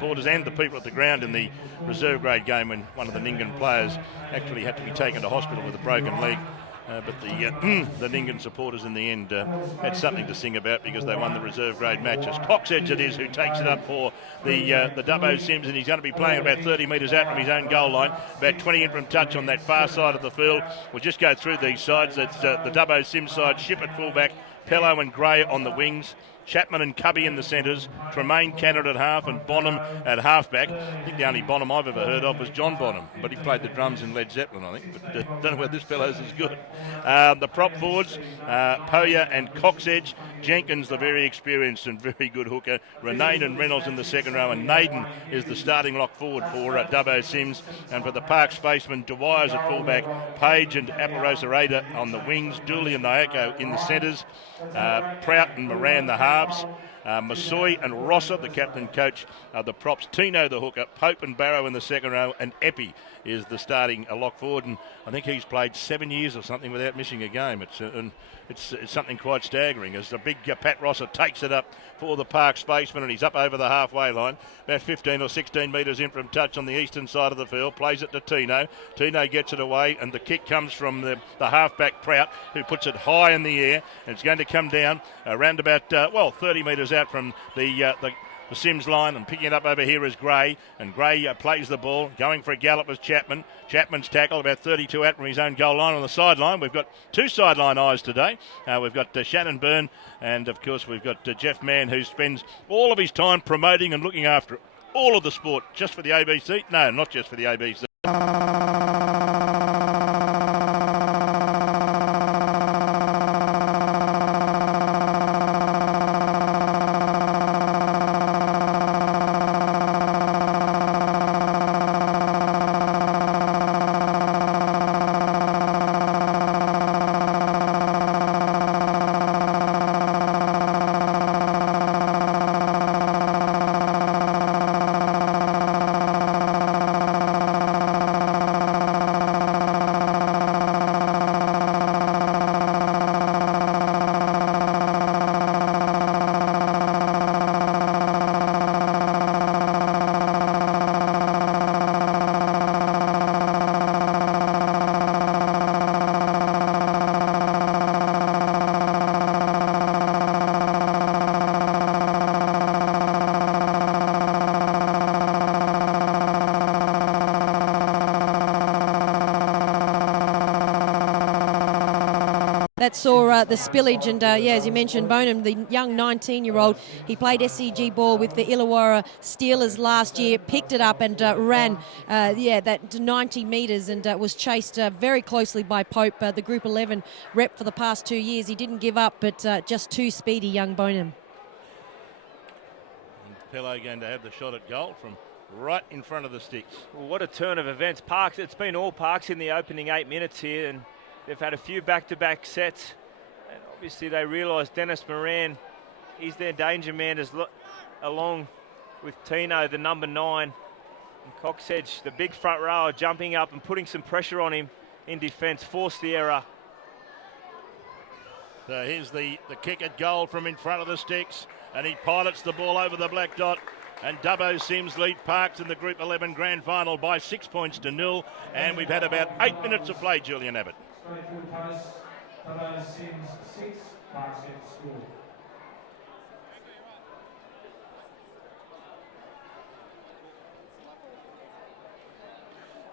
supporters and the people at the ground in the reserve grade game when one of the Nyngan players actually had to be taken to hospital with a broken leg. But the Nyngan supporters in the end had something to sing about because they won the reserve grade matches. Coxedge it is who takes it up for the Dubbo CYMS, and he's going to be playing about 30 metres out from his own goal line, about 20 in from touch on that far side of the field. We'll just go through these sides. It's the Dubbo CYMS side, Ship at fullback, Pello and Gray on the wings, Chapman and Cubby in the centres, Tremaine Cannon at half and Bonham at halfback. I think the only Bonham I've ever heard of was John Bonham, but he played the drums in Led Zeppelin, I think. But don't know whether this fellow's as good. The prop forwards, Poya and Coxedge, Jenkins, the very experienced and very good hooker, Renane and Reynolds in the second row, and Naden is the starting lock forward for Dubbo CYMS. And for the Park Spacemen, Dwyer's at fullback, Page and Applerosa Ada on the wings, Dooley and Nyako in the centres, Prout and Moran the halves, Masoi and Rosser, the captain coach, the props, Tino the hooker, Pope and Barrow in the second row, and Epi is the starting lock forward, and I think he's played 7 years or something without missing a game. It's something quite staggering as the big Pat Rosser takes it up for the Park Spaceman, and he's up over the halfway line, about 15 or 16 metres in from touch on the eastern side of the field, plays it to Tino. Tino gets it away, and the kick comes from the halfback Prout, who puts it high in the air, and it's going to come down around about 30 metres out from the CYMS line, and picking it up over here is Gray, and Gray plays the ball, going for a gallop was Chapman. Chapman's tackle about 32 out from his own goal line on the sideline. We've got two sideline eyes today. We've got Shannon Byrne, and of course we've got Jeff Mann, who spends all of his time promoting and looking after all of the sport. Just for the ABC? No, not just for the ABC. That saw the spillage, and as you mentioned, Bonham, the young 19-year-old, he played SCG ball with the Illawarra Steelers last year, picked it up and ran, that 90 metres, and was chased very closely by Pope, the Group 11 rep for the past 2 years. He didn't give up, but just too speedy, young Bonham. And Pello going to have the shot at goal from right in front of the sticks. Well, what a turn of events. Parks, it's been all Parks in the opening 8 minutes here, and they've had a few back-to-back sets, and obviously they realise Dennis Moran, he's their danger man, along with Tino, the number 9, and Coxedge, the big front rower, jumping up and putting some pressure on him in defence, forced the error. So here's the kick at goal from in front of the sticks, and he pilots the ball over the black dot. And Dubbo CYMS lead Parks in the Group 11 Grand Final by 6 points to 0, and we've had about 8 minutes of play, Julian Abbott.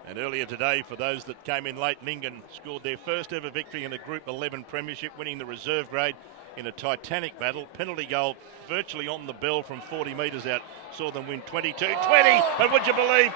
And earlier today, for those that came in late, Nyngan scored their first ever victory in a Group 11 premiership, winning the reserve grade in a titanic battle. Penalty goal virtually on the bell from 40 metres out. Saw them win 22-20. And would you believe,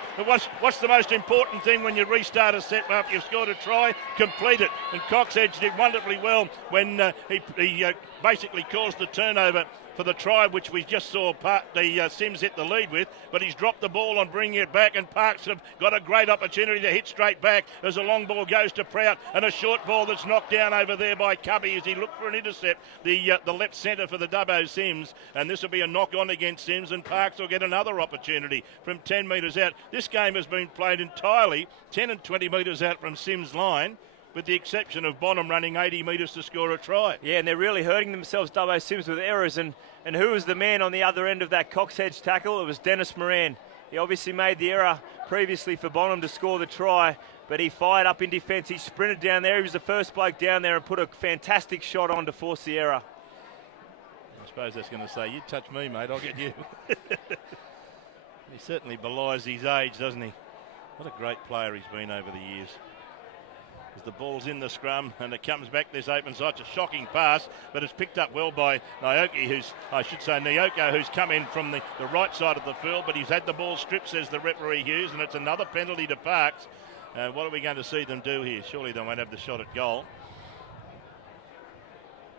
what's the most important thing when you restart a set after you've scored a try? Complete it. And Coxedge did wonderfully well when he basically caused the turnover for the try, which we just saw the CYMS hit the lead with, but he's dropped the ball on bringing it back, and Parks have got a great opportunity to hit straight back as a long ball goes to Prout, and a short ball that's knocked down over there by Cubby as he looked for an intercept, the left centre for the Dubbo CYMS, and this will be a knock on against CYMS, and Parks will get another opportunity from 10 metres out. This game has been played entirely 10 and 20 metres out from CYMS line, with the exception of Bonham running 80 metres to score a try. Yeah, and they're really hurting themselves, Dubbo CYMS, with errors. And who was the man on the other end of that Cox Hedge tackle? It was Dennis Moran. He obviously made the error previously for Bonham to score the try, but he fired up in defence. He sprinted down there. He was the first bloke down there and put a fantastic shot on to force the error. I suppose that's going to say, you touch me, mate, I'll get you. He certainly belies his age, doesn't he? What a great player he's been over the years. As the ball's in the scrum and it comes back this open side, it's a shocking pass, but it's picked up well by Nyoko, who's come in from the right side of the field, but he's had the ball stripped, says the referee Hughes, and it's another penalty to Parks. What are we going to see them do here? Surely they won't have the shot at goal.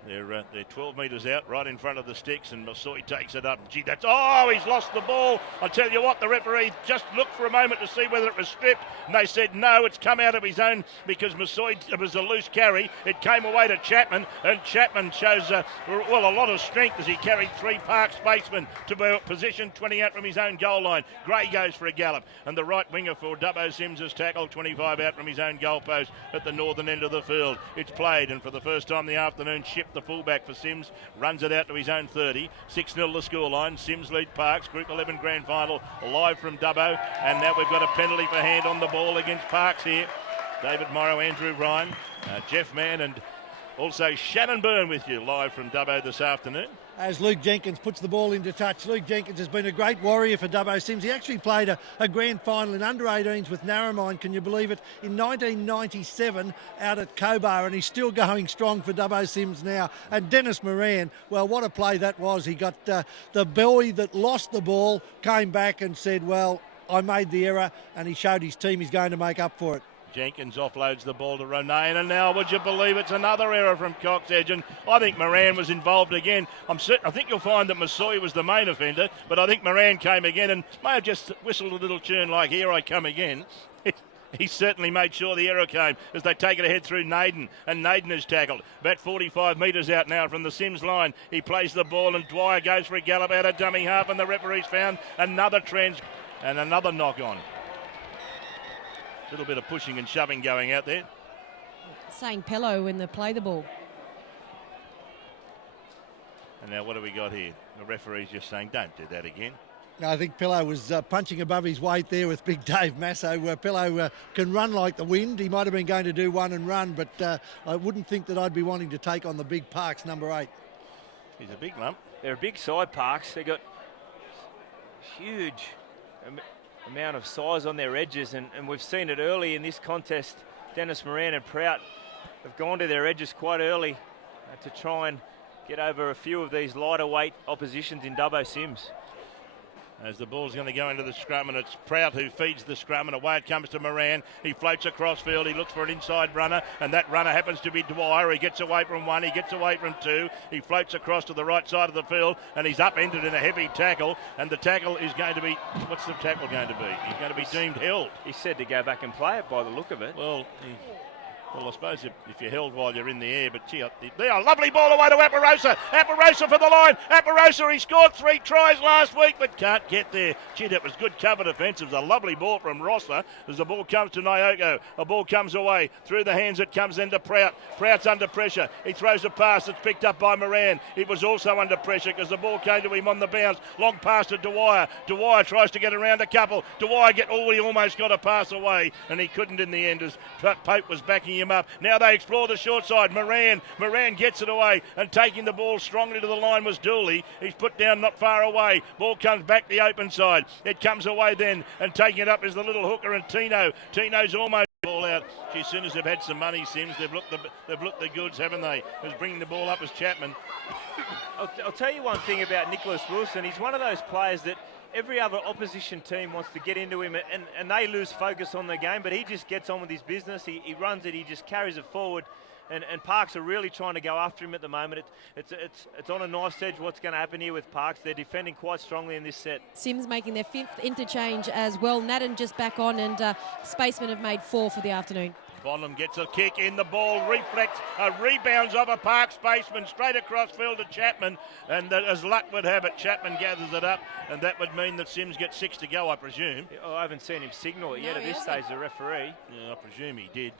They're 12 metres out, right in front of the sticks, and Masoi takes it up. Gee, he's lost the ball. I tell you what, the referee just looked for a moment to see whether it was stripped, and they said no, it's come out of his own because Masoi, it was a loose carry. It came away to Chapman, and Chapman shows a lot of strength as he carried 3 Parks Spacemen to position 20 out from his own goal line. Gray goes for a gallop, and the right winger for Dubbo CYMS has tackled 25 out from his own goal post at the northern end of the field. It's played, and for the first time in the afternoon, shipped the fullback for CYMS, runs it out to his own 30. 6-0 the scoreline. CYMS lead Parks. Group 11 grand final live from Dubbo. And now we've got a penalty for hand on the ball against Parks here. David Morrow, Andrew Ryan, Jeff Mann, and also Shannon Byrne with you live from Dubbo this afternoon. As Luke Jenkins puts the ball into touch. Luke Jenkins has been a great warrior for Dubbo CYMS. He actually played a grand final in under-18s with Narromine, can you believe it, in 1997 out at Cobar, and he's still going strong for Dubbo CYMS now. And Dennis Moran, well, what a play that was. He got the boy that lost the ball, came back and said, well, I made the error, and he showed his team he's going to make up for it. Jenkins offloads the ball to Ronayne, and now would you believe it's another error from Cox Edge, and I think Moran was involved again. I think you'll find that Masoi was the main offender, but I think Moran came again and may have just whistled a little tune like "Here I Come Again." He certainly made sure the error came as they take it ahead through Naden, and Naden is tackled. About 45 metres out now from the CYMS line. He plays the ball, and Dwyer goes for a gallop out of dummy half, and the referee's found another and another knock on. Little bit of pushing and shoving going out there. Saying Pello when they play the ball. And now what do we got here? The referee's just saying, don't do that again. No, I think Pello was punching above his weight there with big Dave Masso. Pello can run like the wind. He might have been going to do one and run, but I wouldn't think that I'd be wanting to take on the big Parks, number 8. He's a big lump. They're a big side, Parks. They've got huge amount of size on their edges, and we've seen it early in this contest. Dennis Moran and Prout have gone to their edges quite early to try and get over a few of these lighter weight oppositions in Dubbo CYMS. As the ball's going to go into the scrum, and it's Prout who feeds the scrum, and away it comes to Moran. He floats across field, he looks for an inside runner, and that runner happens to be Dwyer. He gets away from 1, he gets away from 2, he floats across to the right side of the field, and he's upended in a heavy tackle, and the tackle is going to be, what's the tackle going to be? He's going to be deemed held. He said to go back and play it by the look of it. Well, I suppose if you're held while you're in the air, but gee, there, a lovely ball away to Aparosa. Aparosa for the line. Aparosa, he scored 3 tries last week, but can't get there. Gee, that was good cover defence. It was a lovely ball from Rosser as the ball comes to Nyoko. A ball comes away. Through the hands it comes into Prout. Prout's under pressure. He throws a pass. It's picked up by Moran. It was also under pressure because the ball came to him on the bounce. Long pass to Dwyer. Dwyer tries to get around a couple. Dwyer he almost got a pass away, and he couldn't in the end as Pope was backing him up. Now they explore the short side. Moran gets it away, and taking the ball strongly to the line was Dooley. He's put down not far away. Ball comes back the open side. It comes away then, and taking it up is the little hooker and Tino. Tino's almost ball out. As soon as they've had some money, CYMS, they've looked the goods, haven't they? Who's bringing the ball up as Chapman. I'll tell you one thing about Nicholas Wilson. He's one of those players that every other opposition team wants to get into him, and they lose focus on the game, but he just gets on with his business. He runs it, he just carries it forward, and Parks are really trying to go after him at the moment. It's on a knife's edge what's going to happen here with Parks. They're defending quite strongly in this set. CYMS making their 5th interchange as well. Naden just back on, and Spacemen have made 4 for the afternoon. Bonham gets a kick in, the ball reflects, rebounds off a Park Spaceman straight across field to Chapman, and as luck would have it, Chapman gathers it up, and that would mean that CYMS gets 6 to go, I presume. I haven't seen him signal it yet at this stage, the referee. Yeah, I presume he did.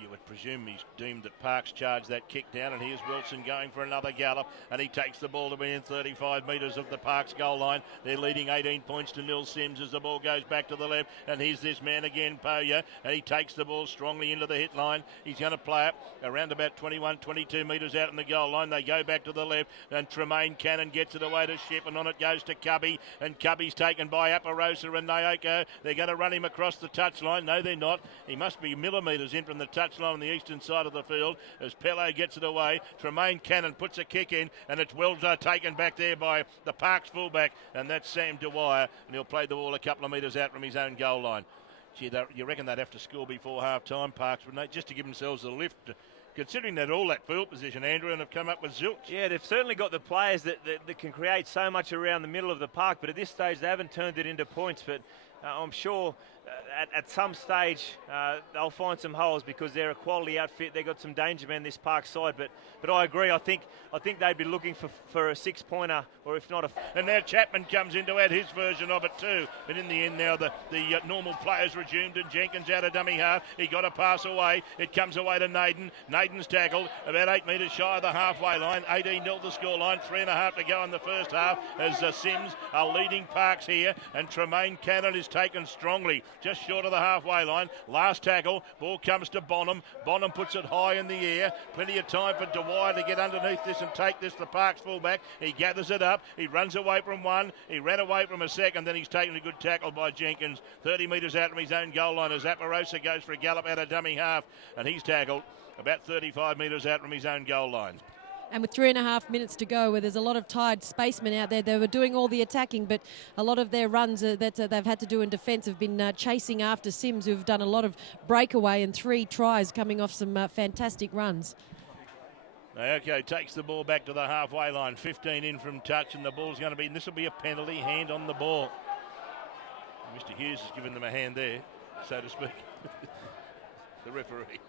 You would presume he's deemed that Parks charged that kick down, and here's Wilson going for another gallop, and he takes the ball to within 35 metres of the Parks goal line. They're leading 18 points to nil. CYMS as the ball goes back to the left, and here's this man again, Poya, and he takes the ball strongly into the hit line. He's going to play it around about 21, 22 metres out in the goal line. They go back to the left, and Tremaine Cannon gets it away to Ship, and on it goes to Cubby, and Cubby's taken by Aparosa and Naoko. They're going to run him across the touchline. No, they're not. He must be millimetres in from the touchline on the eastern side of the field as Pello gets it away. Tremaine Cannon puts a kick in, and it's well taken back there by the Parks fullback, and that's Sam Dwyer, and he'll play the ball a couple of metres out from his own goal line. Gee, you reckon they'd have to score before half-time, Parks, wouldn't they, just to give themselves a lift, considering that all that field position, Andrew, and have come up with zilch. Yeah, they've certainly got the players that can create so much around the middle of the park, but at this stage they haven't turned it into points. But I'm sure at some stage they'll find some holes because they're a quality outfit. They've got some danger men this Park side, but I agree. I think they'd be looking for a 6-pointer, or if not a. And now Chapman comes in to add his version of it too. But in the end now the normal players resumed, and Jenkins out of dummy half. He got a pass away. It comes away to Naden. Naden's tackled about 8 metres shy of the halfway line. 18-0 the score line. 3.5 to go in the first half as CYMS are leading Parks here, and Tremaine Cannon is taken strongly just short of the halfway line. Last tackle, ball comes to Bonham. Bonham puts it high in the air. Plenty of time for Dwyer to get underneath this and take this, the Parks fullback. He gathers it up. He runs away from one. He ran away from a second. Then he's taken a good tackle by Jenkins. 30 metres out from his own goal line as Aparosa goes for a gallop out of dummy half, and he's tackled about 35 metres out from his own goal line. And with 3.5 minutes to go, where there's a lot of tired spacemen out there, they were doing all the attacking, but a lot of their runs that they've had to do in defence have been chasing after CYMS, who've done a lot of breakaway and 3 tries coming off some fantastic runs. Okay, takes the ball back to the halfway line. 15 in from touch, and the ball's going to be, and this will be a penalty, hand on the ball. Mr. Hughes has given them a hand there, so to speak. The referee.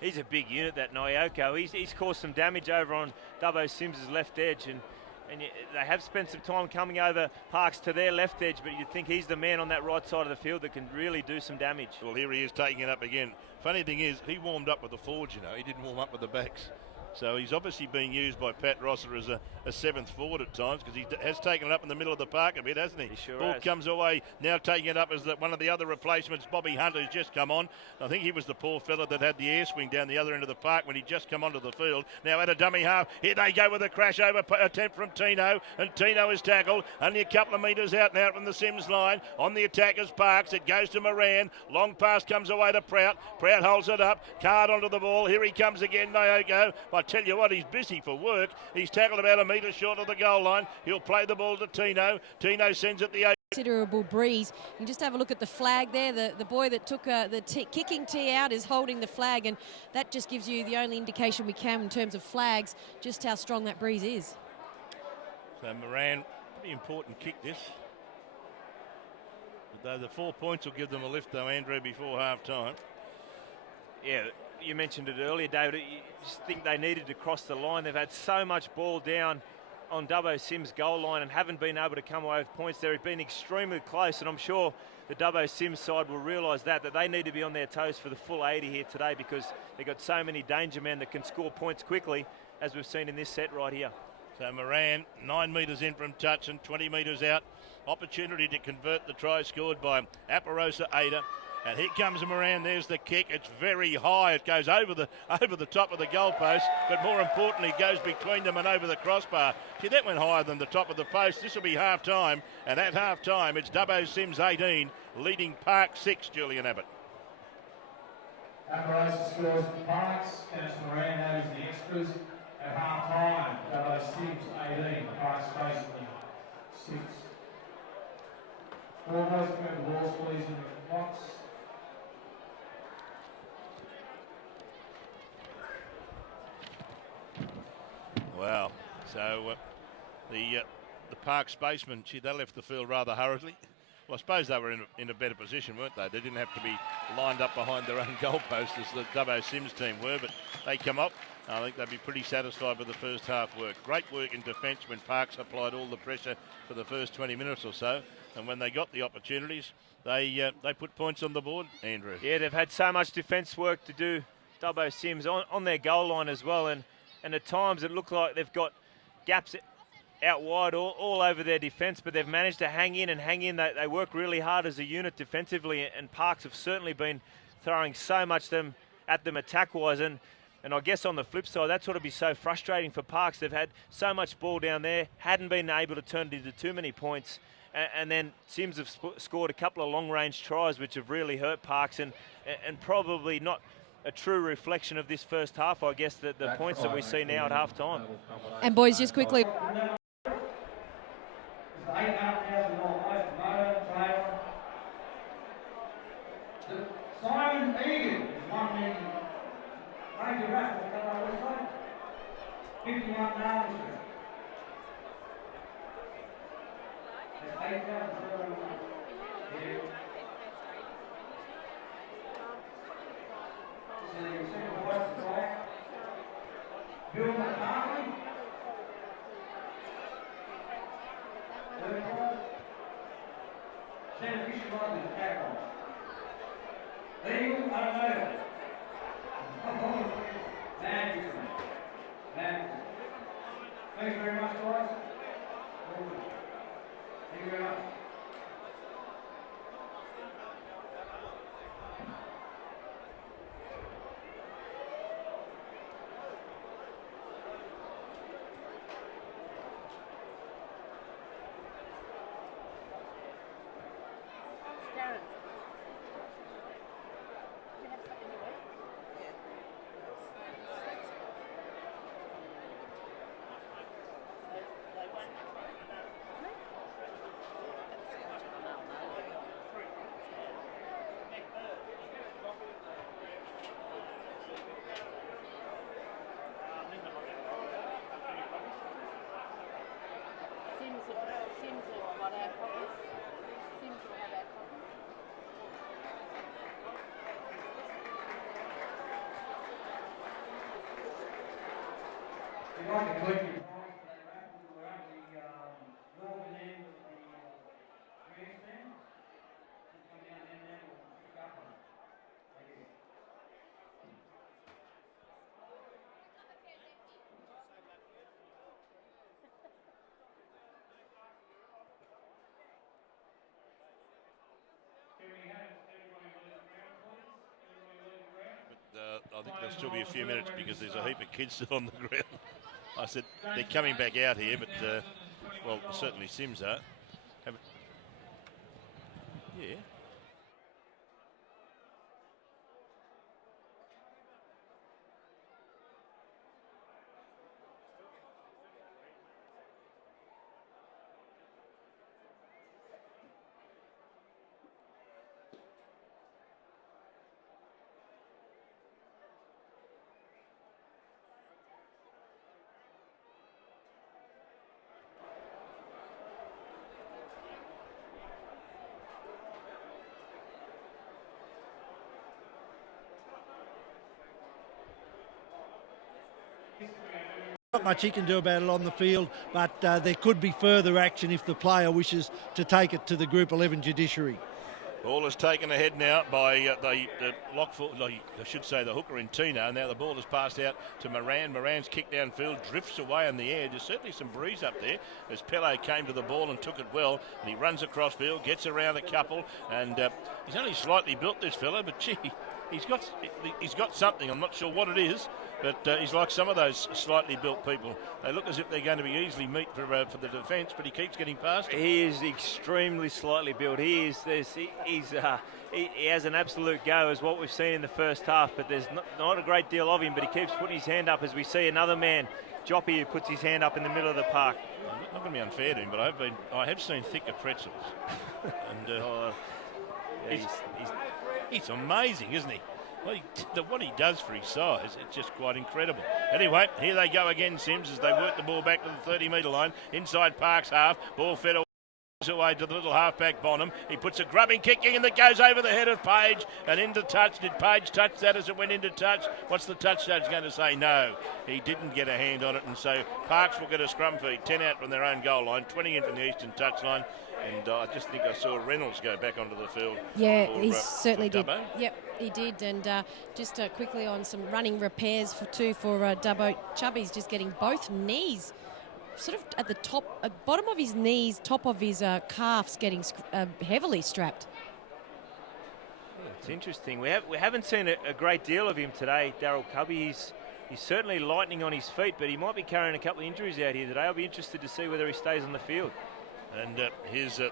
He's a big unit, that Naoko. He's caused some damage over on Dubbo CYMS' left edge, and they have spent some time coming over Parks to their left edge, but you'd think he's the man on that right side of the field that can really do some damage. Well, here he is taking it up again. Funny thing is, he warmed up with the forwards, you know. He didn't warm up with the backs. So he's obviously being used by Pat Rosser as a 7th forward at times, because he has taken it up in the middle of the park a bit, hasn't he? He sure Ball has. comes away, now taking it up as one of the other replacements, Bobby Hunter, who's just come on. I think he was the poor fella that had the air swing down the other end of the park when he just come onto the field. Now at a dummy half, here they go with a crash over attempt from Tino, and Tino is tackled only a couple of metres out now from the CYMS line. On the attackers Parks, it goes to Moran. Long pass comes away to Prout. Prout holds it up, Card onto the ball. Here he comes again, Naoko. I tell you what, he's busy for work. He's tackled about a metre short of the goal line. He'll play the ball to Tino. Tino sends it the Considerable breeze. You can just have a look at the flag there. The boy that took the kicking tee out is holding the flag, and that just gives you the only indication we can in terms of flags, just how strong that breeze is. So Moran, pretty important kick this. But the 4 points will give them a lift though, Andrew, before half time. Yeah, you mentioned it earlier, David. You just think they needed to cross the line. They've had so much ball down on Dubbo CYMS goal line and haven't been able to come away with points there. It's been extremely close, and I'm sure the Dubbo CYMS side will realise that they need to be on their toes for the full 80 here today, because they've got so many danger men that can score points quickly, as we've seen in this set right here. So Moran, 9 metres in from touch and 20 metres out. Opportunity to convert the try scored by Aparosa Ada. And here comes Moran. There's the kick. It's very high. It goes over the top of the goalpost, but more importantly, it goes between them and over the crossbar. See, that went higher than the top of the post. This will be half time, and at half time, it's Dubbo CYMS 18, leading Park 6. Julian Abbott. Aparosa scores for Parks. Dennis Moran knows the extras. At half time, Dubbo CYMS 18, Parks Spacemen 6. Foremost, move the balls, please, in the box. Wow. So the Park Spacemen, gee, they left the field rather hurriedly. Well, I suppose they were in a better position, weren't they? They didn't have to be lined up behind their own goalpost as the Dubbo CYMS team were, but they come up. I think they'd be pretty satisfied with the first half work. Great work in defence when Parks applied all the pressure for the first 20 minutes or so. And when they got the opportunities, they put points on the board, Andrew. Yeah, they've had so much defence work to do, Dubbo CYMS, on their goal line as well. And at times it looked like they've got gaps out wide all over their defence, but they've managed to hang in. They work really hard as a unit defensively, and Parks have certainly been throwing so much at them attack-wise. And I guess on the flip side, that's what would be so frustrating for Parks. They've had so much ball down there, hadn't been able to turn it into too many points. And then CYMS have scored a couple of long-range tries, which have really hurt Parks, and probably not a true reflection of this first half, I guess, the points that we see now at half-time. And boys, just quickly. Simon Egan is won the major raffle at our website. 51 Darling Street. There's 8,001. Here. This is the second white flag. Bill McCarthy. Third one. Centre Fisher Rod is back on. Eagle, I don't know. Thanks very much, guys. Thank you very much. We'd like to collect your prize for that raffle. We're at the northern end of the grandstand. Just come down there now and we'll pick up on it. Thank you. I think there'll still be a few minutes because there's a heap of kids still on the ground. I said they're coming back out here, but well, certainly CYMS are. Yeah. Not much he can do about it on the field, but there could be further action if the player wishes to take it to the Group 11 judiciary. Ball is taken ahead now by the lock, I should say the hooker in Tina. Now the ball is passed out to Moran. Moran's kick downfield, drifts away in the air. There's certainly some breeze up there as Pele came to the ball and took it well. And he runs across field, gets around a couple, and he's only slightly built, this fella, but gee, he's got something. I'm not sure what it is, but he's like some of those slightly built people. They look as if they're going to be easily meat for the defence, but he keeps getting past them. He is extremely slightly built. He has an absolute go, as what we've seen in the first half, but there's not a great deal of him, but he keeps putting his hand up as we see another man, Joppy, who puts his hand up in the middle of the park. I'm not going to be unfair to him, but I have seen thicker pretzels. And he's amazing, isn't he? What he does for his size, it's just quite incredible. Anyway, here they go again, CYMS, as they work the ball back to the 30-metre line, inside Park's half, ball fed away. Away to the little halfback Bonham. He puts a grubbing kick in that goes over the head of Page and into touch. Did Page touch that as it went into touch? What's the touch judge going to say? No, he didn't get a hand on it, and so Parks will get a scrum feed. 10 out from their own goal line, 20 in from the eastern touchline. And I just think I saw Reynolds go back onto the field. Yeah, he certainly did. Dubbo. Yep, he did. And just quickly on some running repairs for Dubbo. Chubby's just getting both knees sort of at the top, bottom of his knees, top of his calves getting heavily strapped. Yeah, it's interesting. We haven't seen a great deal of him today, Daryl Cubby. He's certainly lightning on his feet, but he might be carrying a couple of injuries out here today. I'll be interested to see whether he stays on the field. And here's the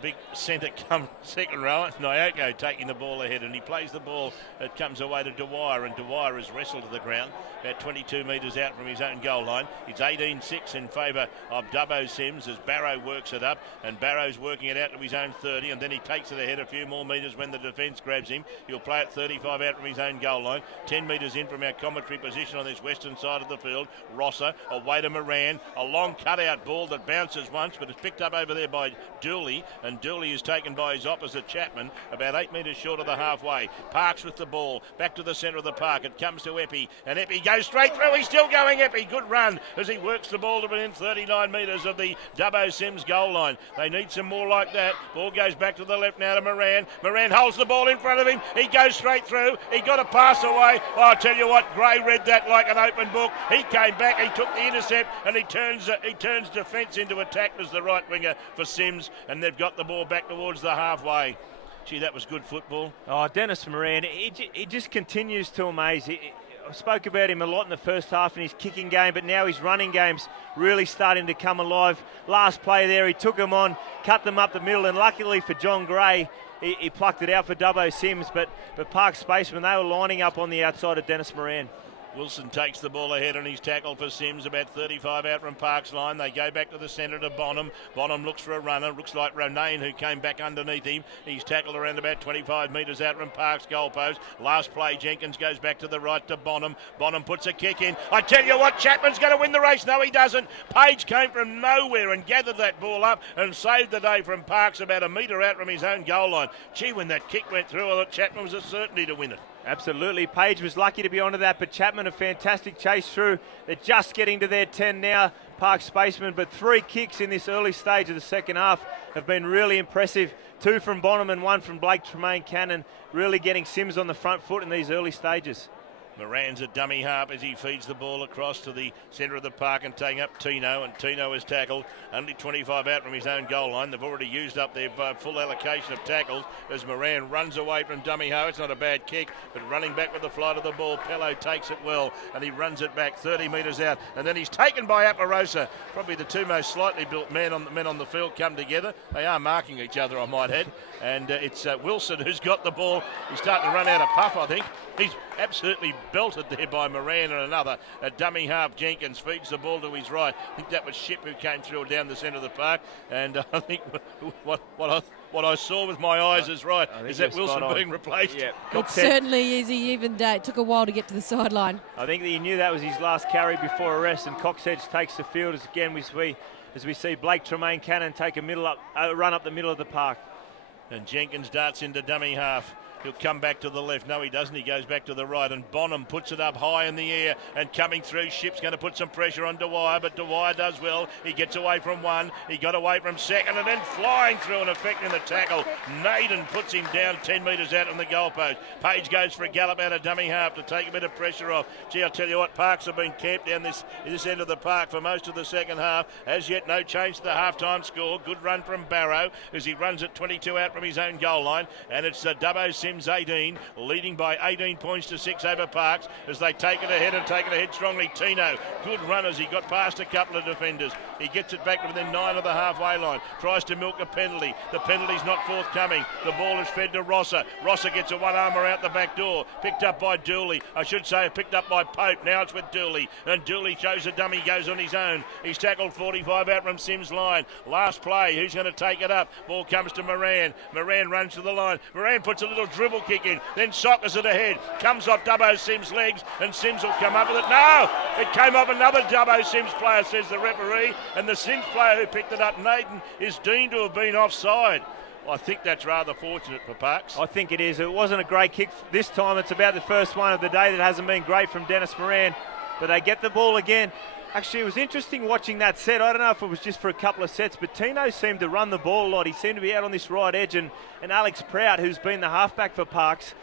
big centre come second row, Nyoko taking the ball ahead, and he plays the ball. It comes away to Dwyer, and Dwyer is wrestled to the ground about 22 metres out from his own goal line. It's 18-6 in favour of Dubbo CYMS as Barrow works it up, and Barrow's working it out to his own 30, and then he takes it ahead a few more metres when the defence grabs him. He'll play it 35 out from his own goal line, 10 metres in from our commentary position on this western side of the field. Rosser away to Moran, a long cut-out ball that bounces once, but it's picked up over there by Dooley, and Dooley is taken by his opposite Chapman, about 8 metres short of the halfway. Parks with the ball, back to the centre of the park. It comes to Epi, and Epi goes straight through. He's still going, Epi. Good run as he works the ball to within 39 metres of the Dubbo CYMS goal line. They need some more like that. Ball goes back to the left now to Moran. Moran holds the ball in front of him. He goes straight through. He got a pass away. Oh, I tell you what, Gray read that like an open book. He came back, he took the intercept, and he turns defence into attack as the right winger for CYMS, and they've got the ball back towards the halfway. Gee, that was good football. Oh, Dennis Moran, he just continues to amaze. I spoke about him a lot in the first half in his kicking game, but now his running game's really starting to come alive. Last play there, he took them on, cut them up the middle, and luckily for John Gray, he plucked it out for Dubbo CYMS, but Park Spacemen, they were lining up on the outside of Dennis Moran. Wilson takes the ball ahead on his tackle for CYMS, about 35 out from Park's line. They go back to the centre to Bonham. Bonham looks for a runner. Looks like Ronayne, who came back underneath him. He's tackled around about 25 metres out from Park's goalpost. Last play, Jenkins goes back to the right to Bonham. Bonham puts a kick in. I tell you what, Chapman's going to win the race. No, he doesn't. Page came from nowhere and gathered that ball up and saved the day from Park's about a metre out from his own goal line. Gee, when that kick went through, I thought Chapman was a certainty to win it. Absolutely. Page was lucky to be onto that, but Chapman a fantastic chase through. They're just getting to their 10 now, Park Spacemen, but 3 kicks in this early stage of the second half have been really impressive. 2 from Bonham and 1 from Blake Tremaine Cannon, really getting CYMS on the front foot in these early stages. Moran's a dummy half as he feeds the ball across to the centre of the park and taking up Tino, and Tino is tackled. Only 25 out from his own goal line. They've already used up their full allocation of tackles as Moran runs away from dummy half. It's not a bad kick, but running back with the flight of the ball, Pello takes it well, and he runs it back 30 metres out, and then he's taken by Aparosa. Probably the two most slightly built men on the field come together. They are marking each other, I might add, and it's Wilson who's got the ball. He's starting to run out of puff, I think. He's absolutely belted there by Moran, and another a dummy half. Jenkins feeds the ball to his right. I think that was Ship who came through down the centre of the park, and I think what I saw with my eyes is right. Is that Wilson being replaced? Yeah, it certainly is. He even it took a while to get to the sideline. I think that he knew that was his last carry before arrest, and Coxedge takes the field as we see Blake Tremaine Cannon take a run up the middle of the park. And Jenkins darts into dummy half. He'll come back to the left. No, he doesn't. He goes back to the right, and Bonham puts it up high in the air, and coming through, Ship's going to put some pressure on Dwyer, but Dwyer does well. He gets away from one. He got away from second, and then flying through and affecting the tackle. Naden puts him down 10 metres out on the goalpost. Page goes for a gallop out of dummy half to take a bit of pressure off. Gee, I'll tell you what, Parks have been camped down this end of the park for most of the second half. As yet, no change to the half-time score. Good run from Barrow as he runs at 22 out from his own goal line, and it's Dubbo CYMS 18, leading by 18 points to 6 over Parks as they take it ahead strongly. Tino, good run as he got past a couple of defenders. He gets it back to within 9 of the halfway line, tries to milk a penalty. The penalty's not forthcoming. The ball is fed to Rosser. Rosser gets a one-armer out the back door, picked up by Dooley. I should say picked up by Pope. Now it's with Dooley, and Dooley shows a dummy, goes on his own. He's tackled 45 out from CYMS line. Last play, who's going to take it up? Ball comes to Moran. Moran runs to the line. Moran puts a little dribble dribble kick in, then sockers it ahead, comes off Dubbo Sims' legs, and Sims will come up with it. No, it came off another Dubbo Sims player, says the referee, and the Sims player who picked it up, Nathan, is deemed to have been offside. I think that's rather fortunate for Parks. I think it is. It wasn't a great kick this time. It's about the first one of the day that hasn't been great from Dennis Moran, but they get the ball again. Actually, it was interesting watching that set. I don't know if it was just for a couple of sets, but Tino seemed to run the ball a lot. He seemed to be out on this right edge, and Alex Prout, who's been the halfback for Parks,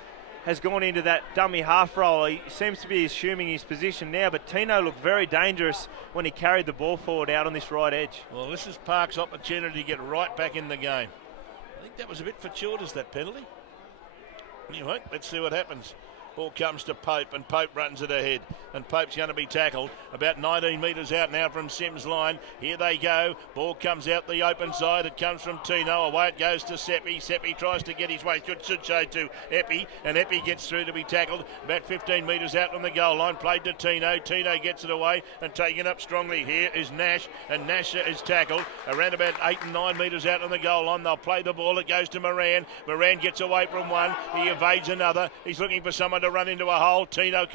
has gone into that dummy half roll. He seems to be assuming his position now, but Tino looked very dangerous when he carried the ball forward out on this right edge. Well, this is Parks' opportunity to get right back in the game. I think that was a bit fortuitous, that penalty. Anyway, let's see what happens. Ball comes to Pope, and Pope runs it ahead, and Pope's going to be tackled about 19 metres out now from Sims' line. Here they go. Ball comes out the open side. It comes from Tino. Away it goes to Seppi. Seppi tries to get his way. Should show to Epi, and Epi gets through to be tackled about 15 metres out from the goal line. Played to Tino. Tino gets it away and taken up strongly. Here is Nash, and Nash is tackled around about 8 and 9 metres out on the goal line. They'll play the ball. It goes to Moran. Moran gets away from one. He evades another. He's looking for someone to run into a hole. Tino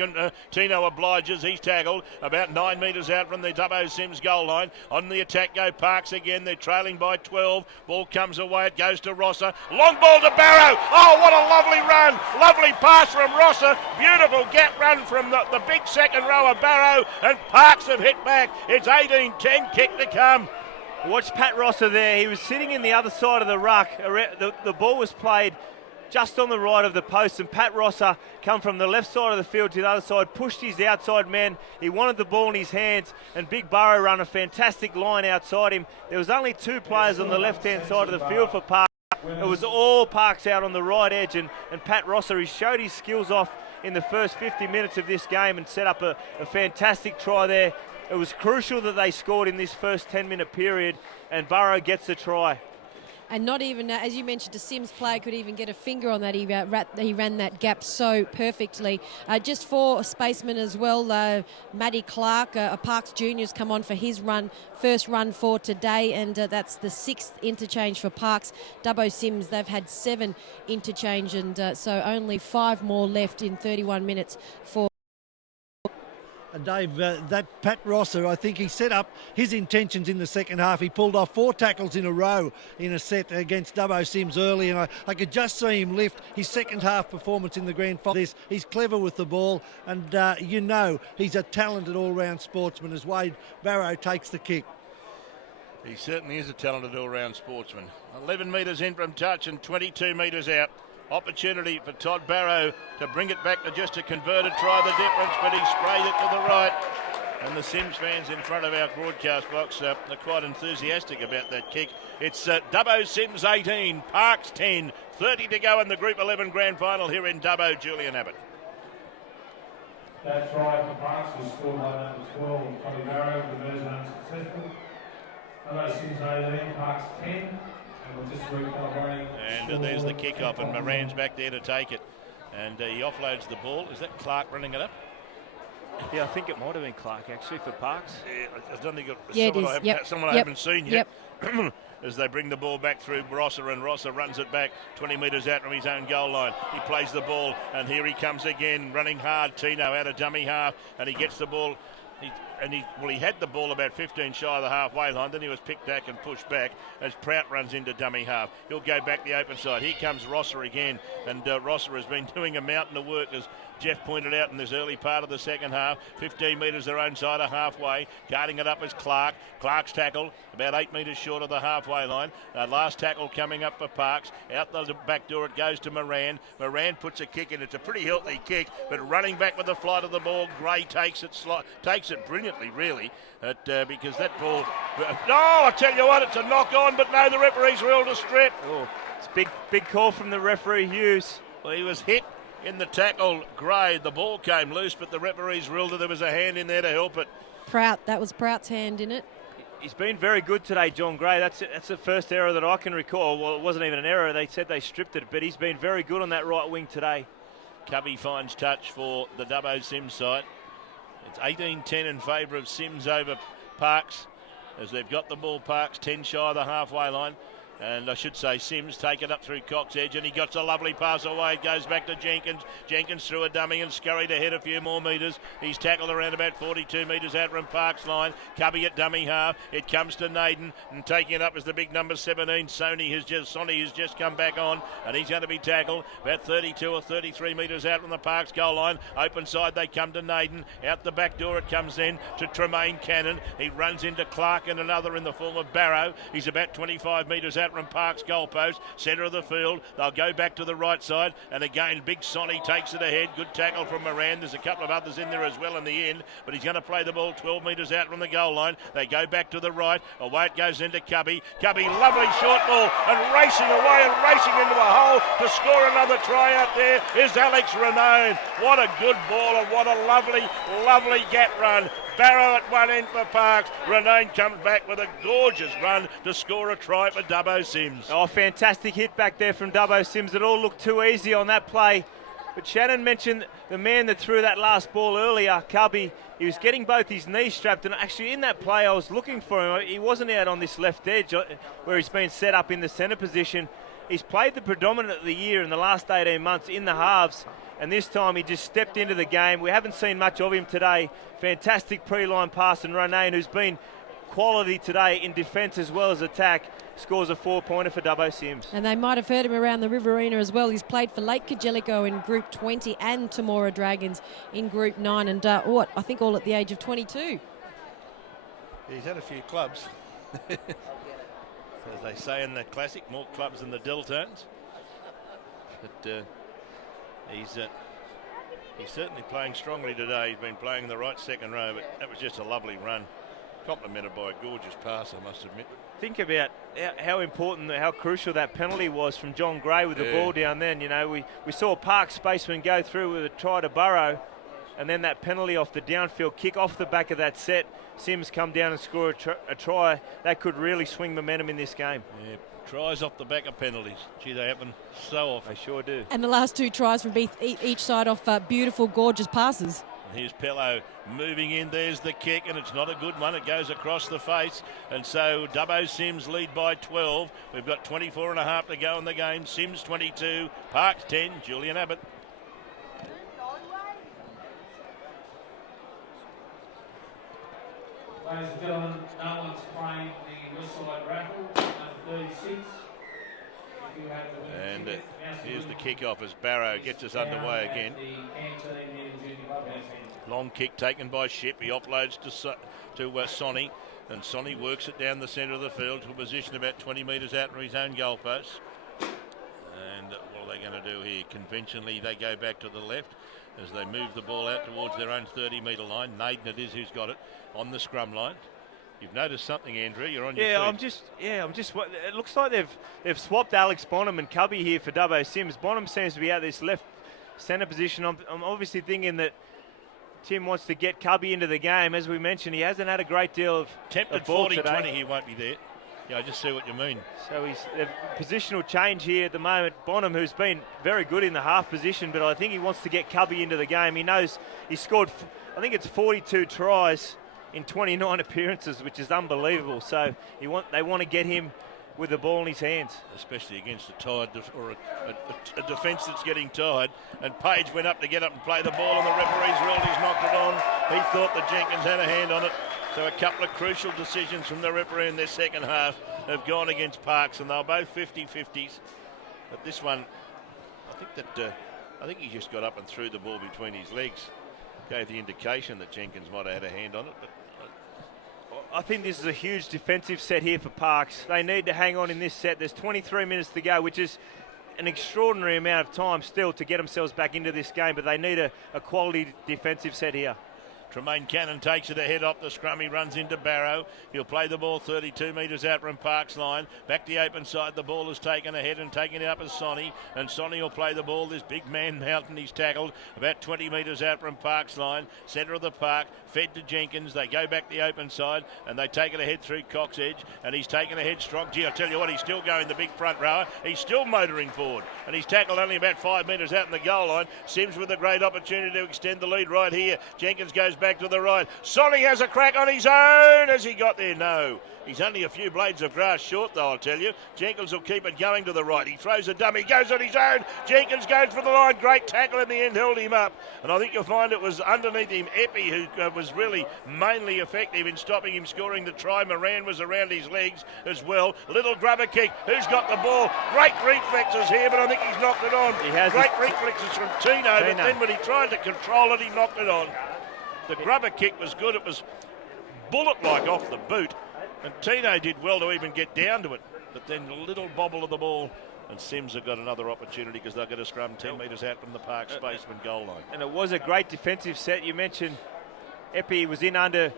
obliges. He's tackled about 9 metres out from the Dubbo Sims goal line. On the attack go Parks again. They're trailing by 12. Ball comes away. It goes to Rosser. Long ball to Barrow. Oh, what a lovely run. Lovely pass from Rosser. Beautiful gap run from the big second rower Barrow, and Parks have hit back. It's 18-10 kick to come. Watch Pat Rosser there. He was sitting in the other side of the ruck. The ball was played just on the right of the post, and Pat Rosser come from the left side of the field to the other side, pushed his outside man. He wanted the ball in his hands, and Big Burrow run a fantastic line outside him. There was only 2 players on the left-hand side of the field for Parks. It was all Parks out on the right edge, and Pat Rosser, he showed his skills off in the first 50 minutes of this game and set up a fantastic try there. It was crucial that they scored in this first 10-minute period, and Burrow gets the try. And not even, as you mentioned, a Sims player could even get a finger on that. He ran that gap so perfectly. Just for Spacemen as well, Matty Clark, a Parks Junior's come on for his first run for today, and that's the 6th interchange for Parks. Dubbo Sims, they've had 7 interchange, and so only 5 more left in 31 minutes for. Dave, that Pat Rosser, I think he set up his intentions in the second half. He pulled off 4 tackles in a row in a set against Dubbo Sims early, and I could just see him lift his second half performance in the grand final. He's clever with the ball, and he's a talented all-round sportsman as Wade Barrow takes the kick. He certainly is a talented all-round sportsman. 11 metres in from touch and 22 metres out. Opportunity for Todd Barrow to bring it back to just a converted try the difference, but he sprayed it to the right. And the Sims fans in front of our broadcast box are quite enthusiastic about that kick. It's Dubbo Sims 18, Parks 10, 30 to go in the Group 11 grand final here in Dubbo. Julian Abbott. That try for Parks was scored by number 12, Tommy Barrow, conversion unsuccessful. Dubbo Sims 18, Parks 10. And there's the kick-off, and Moran's back there to take it. And he offloads the ball. Is that Clark running it up? Yeah, I think it might have been Clark, actually, for Parks. Yeah, I don't think someone I haven't seen yet. As they bring the ball back through Rosser, and Rosser runs it back 20 metres out from his own goal line. He plays the ball, and here he comes again, running hard. Tino out of dummy half, and he gets the ball. He had the ball about 15 shy of the halfway line, then he was picked back and pushed back as Prout runs into dummy half. He'll go back the open side. Here comes Rosser again, and Rosser has been doing a mountain of work, as Jeff pointed out in this early part of the second half. 15 metres their own side of halfway. Guarding it up is Clark. Clark's tackle about 8 metres short of the halfway line. Last tackle coming up for Parks. Out the back door it goes to Moran. Moran puts a kick in. It's a pretty healthy kick, but running back with the flight of the ball, Gray takes it brilliantly, really, because that ball... No, I tell you what, it's a knock on, but no, the referee's ruled a strip. Oh, it's big call from the referee, Hughes. Well, he was hit in the tackle, Gray. The ball came loose, but the referee's ruled that there was a hand in there to help it. That was Prout's hand in it. He's been very good today, John Gray. That's the first error that I can recall. Well, it wasn't even an error. They said they stripped it, but he's been very good on that right wing today. Cubby finds touch for the Dubbo Sims side. It's 18-10 in favour of Sims over Parks, as they've got the ball. Parks 10 shy of the halfway line. And I should say CYMS take it up through Cox Edge, and he got a lovely pass away. It goes back to Jenkins. Jenkins through a dummy and scurried ahead a few more metres. He's tackled around about 42 metres out from Parks line. Cubby at dummy half. It comes to Naden, and taking it up is the big number 17. Sonny has just come back on, and he's going to be tackled about 32 or 33 metres out from the Parks goal line. Open side they come to Naden. Out the back door it comes in to Tremaine Cannon. He runs into Clark and another in the form of Barrow. He's about 25 metres out from Parks goalpost, centre of the field. They'll go back to the right side, and again Big Sonny takes it ahead. Good tackle from Moran. There's a couple of others in there as well in the end, but he's going to play the ball 12 metres out from the goal line. They go back to the right. Away it goes into Cubby. Cubby, lovely short ball, and racing away and racing into a hole to score another try out there is Alex Renone. What a good ball, and what a lovely gap run. Barrow at one end for Parks. Renone comes back with a gorgeous run to score a try for Dubbo CYMS. Oh, fantastic hit back there from Dubbo CYMS. It all looked too easy on that play. But Shannon mentioned the man that threw that last ball earlier, Cubby. He was getting both his knees strapped, and actually in that play I was looking for him. He wasn't out on this left edge where he's been set up in the centre position. He's played the predominant of the year in the last 18 months in the halves, and this time he just stepped into the game. We haven't seen much of him today. Fantastic pre-line pass, and Ronayne, who's been quality today in defence as well as attack, scores a 4-pointer for Dubbo CYMS. And they might have heard him around the Riverina as well. He's played for Lake Kajelico in Group 20 and Temora Dragons in Group 9, and I think all at the age of 22. He's had a few clubs. As they say in the classic, more clubs than the Deltones. But he's certainly playing strongly today. He's been playing in the right second row, but that was just a lovely run. Complemented by a gorgeous pass, I must admit. Think about how important, how crucial that penalty was from John Gray with the ball down then. You know, we saw Parks Spacemen go through with a try to Burrow, and then that penalty off the downfield kick off the back of that set. CYMS come down and score a try. That could really swing momentum in this game. Yeah, tries off the back of penalties. Gee, they happen so often. They sure do. And the last two tries from each side off beautiful, gorgeous passes. Here's Pello moving in. There's the kick, and it's not a good one. It goes across the face. And so Dubbo CYMS lead by 12. We've got 24 and a half to go in the game. CYMS 22, Parks 10, Julian Abbott. Ladies and gentlemen, no one's playing the West Side raffle, number 36. If you have the winning And ticket, here's the kick-off as Barrow gets us underway again. Long kick taken by Ship. He offloads to Sonny, and Sonny works it down the centre of the field to a position about 20 metres out from his own goalpost. And what are they going to do here? Conventionally, they go back to the left as they move the ball out towards their own 30-metre line. Naden it is who's got it on the scrum line. You've noticed something, Andrew. You're on your feet. I'm just. It looks like they've swapped Alex Bonham and Cubby here for Dubbo CYMS. Bonham seems to be out this left centre position. I'm obviously thinking that Tim wants to get Cubby into the game. As we mentioned, he hasn't had a great deal of tempted ball 40-20. today. He won't be there. Yeah, I just see what you mean. So they've positional change here at the moment. Bonham, who's been very good in the half position, but I think he wants to get Cubby into the game. He knows he scored, I think it's 42 tries in 29 appearances, which is unbelievable. So they want to get him with the ball in his hands. Especially against a tired or a defence that's getting tired. And Page went up to get up and play the ball, and the referee's ruled he's knocked it on. He thought that Jenkins had a hand on it. So a couple of crucial decisions from the referee in their second half have gone against Parks, and they're both 50-50s. But this one, I think he just got up and threw the ball between his legs. Gave the indication that Jenkins might have had a hand on it, but I think this is a huge defensive set here for Parks. They need to hang on in this set. There's 23 minutes to go, which is an extraordinary amount of time still to get themselves back into this game, but they need a quality defensive set here. Tremaine Cannon takes it ahead off the scrum. He runs into Barrow. He'll play the ball 32 metres out from Parks line. Back the open side. The ball is taken ahead and taken it up as Sonny. And Sonny will play the ball. This big man Mountain, he's tackled about 20 metres out from Parks line. Centre of the park. Fed to Jenkins. They go back the open side and they take it ahead through Cox Edge. And he's taken ahead strong. Gee, I tell you what, he's still going the big front rower. He's still motoring forward. And he's tackled only about 5 metres out in the goal line. CYMS with a great opportunity to extend the lead right here. Jenkins goes back back to the right. Sonny has a crack on his own. Has he got there? No. He's only a few blades of grass short, though, I'll tell you. Jenkins will keep it going to the right. He throws a dummy, goes on his own. Jenkins goes for the line. Great tackle in the end, held him up. And I think you'll find it was underneath him Epi who was really mainly effective in stopping him scoring the try. Moran was around his legs as well. Little grubber kick. Who's got the ball? Great reflexes here, but I think he's knocked it on. He has Great reflexes from Tino, but then when he tried to control it, he knocked it on. The grubber kick was good. It was bullet-like off the boot. And Tino did well to even get down to it. But then a little bobble of the ball, and CYMS have got another opportunity because they've got a scrum 10 metres out from the Park Spacemen goal line. And it was a great defensive set. You mentioned Epi was in under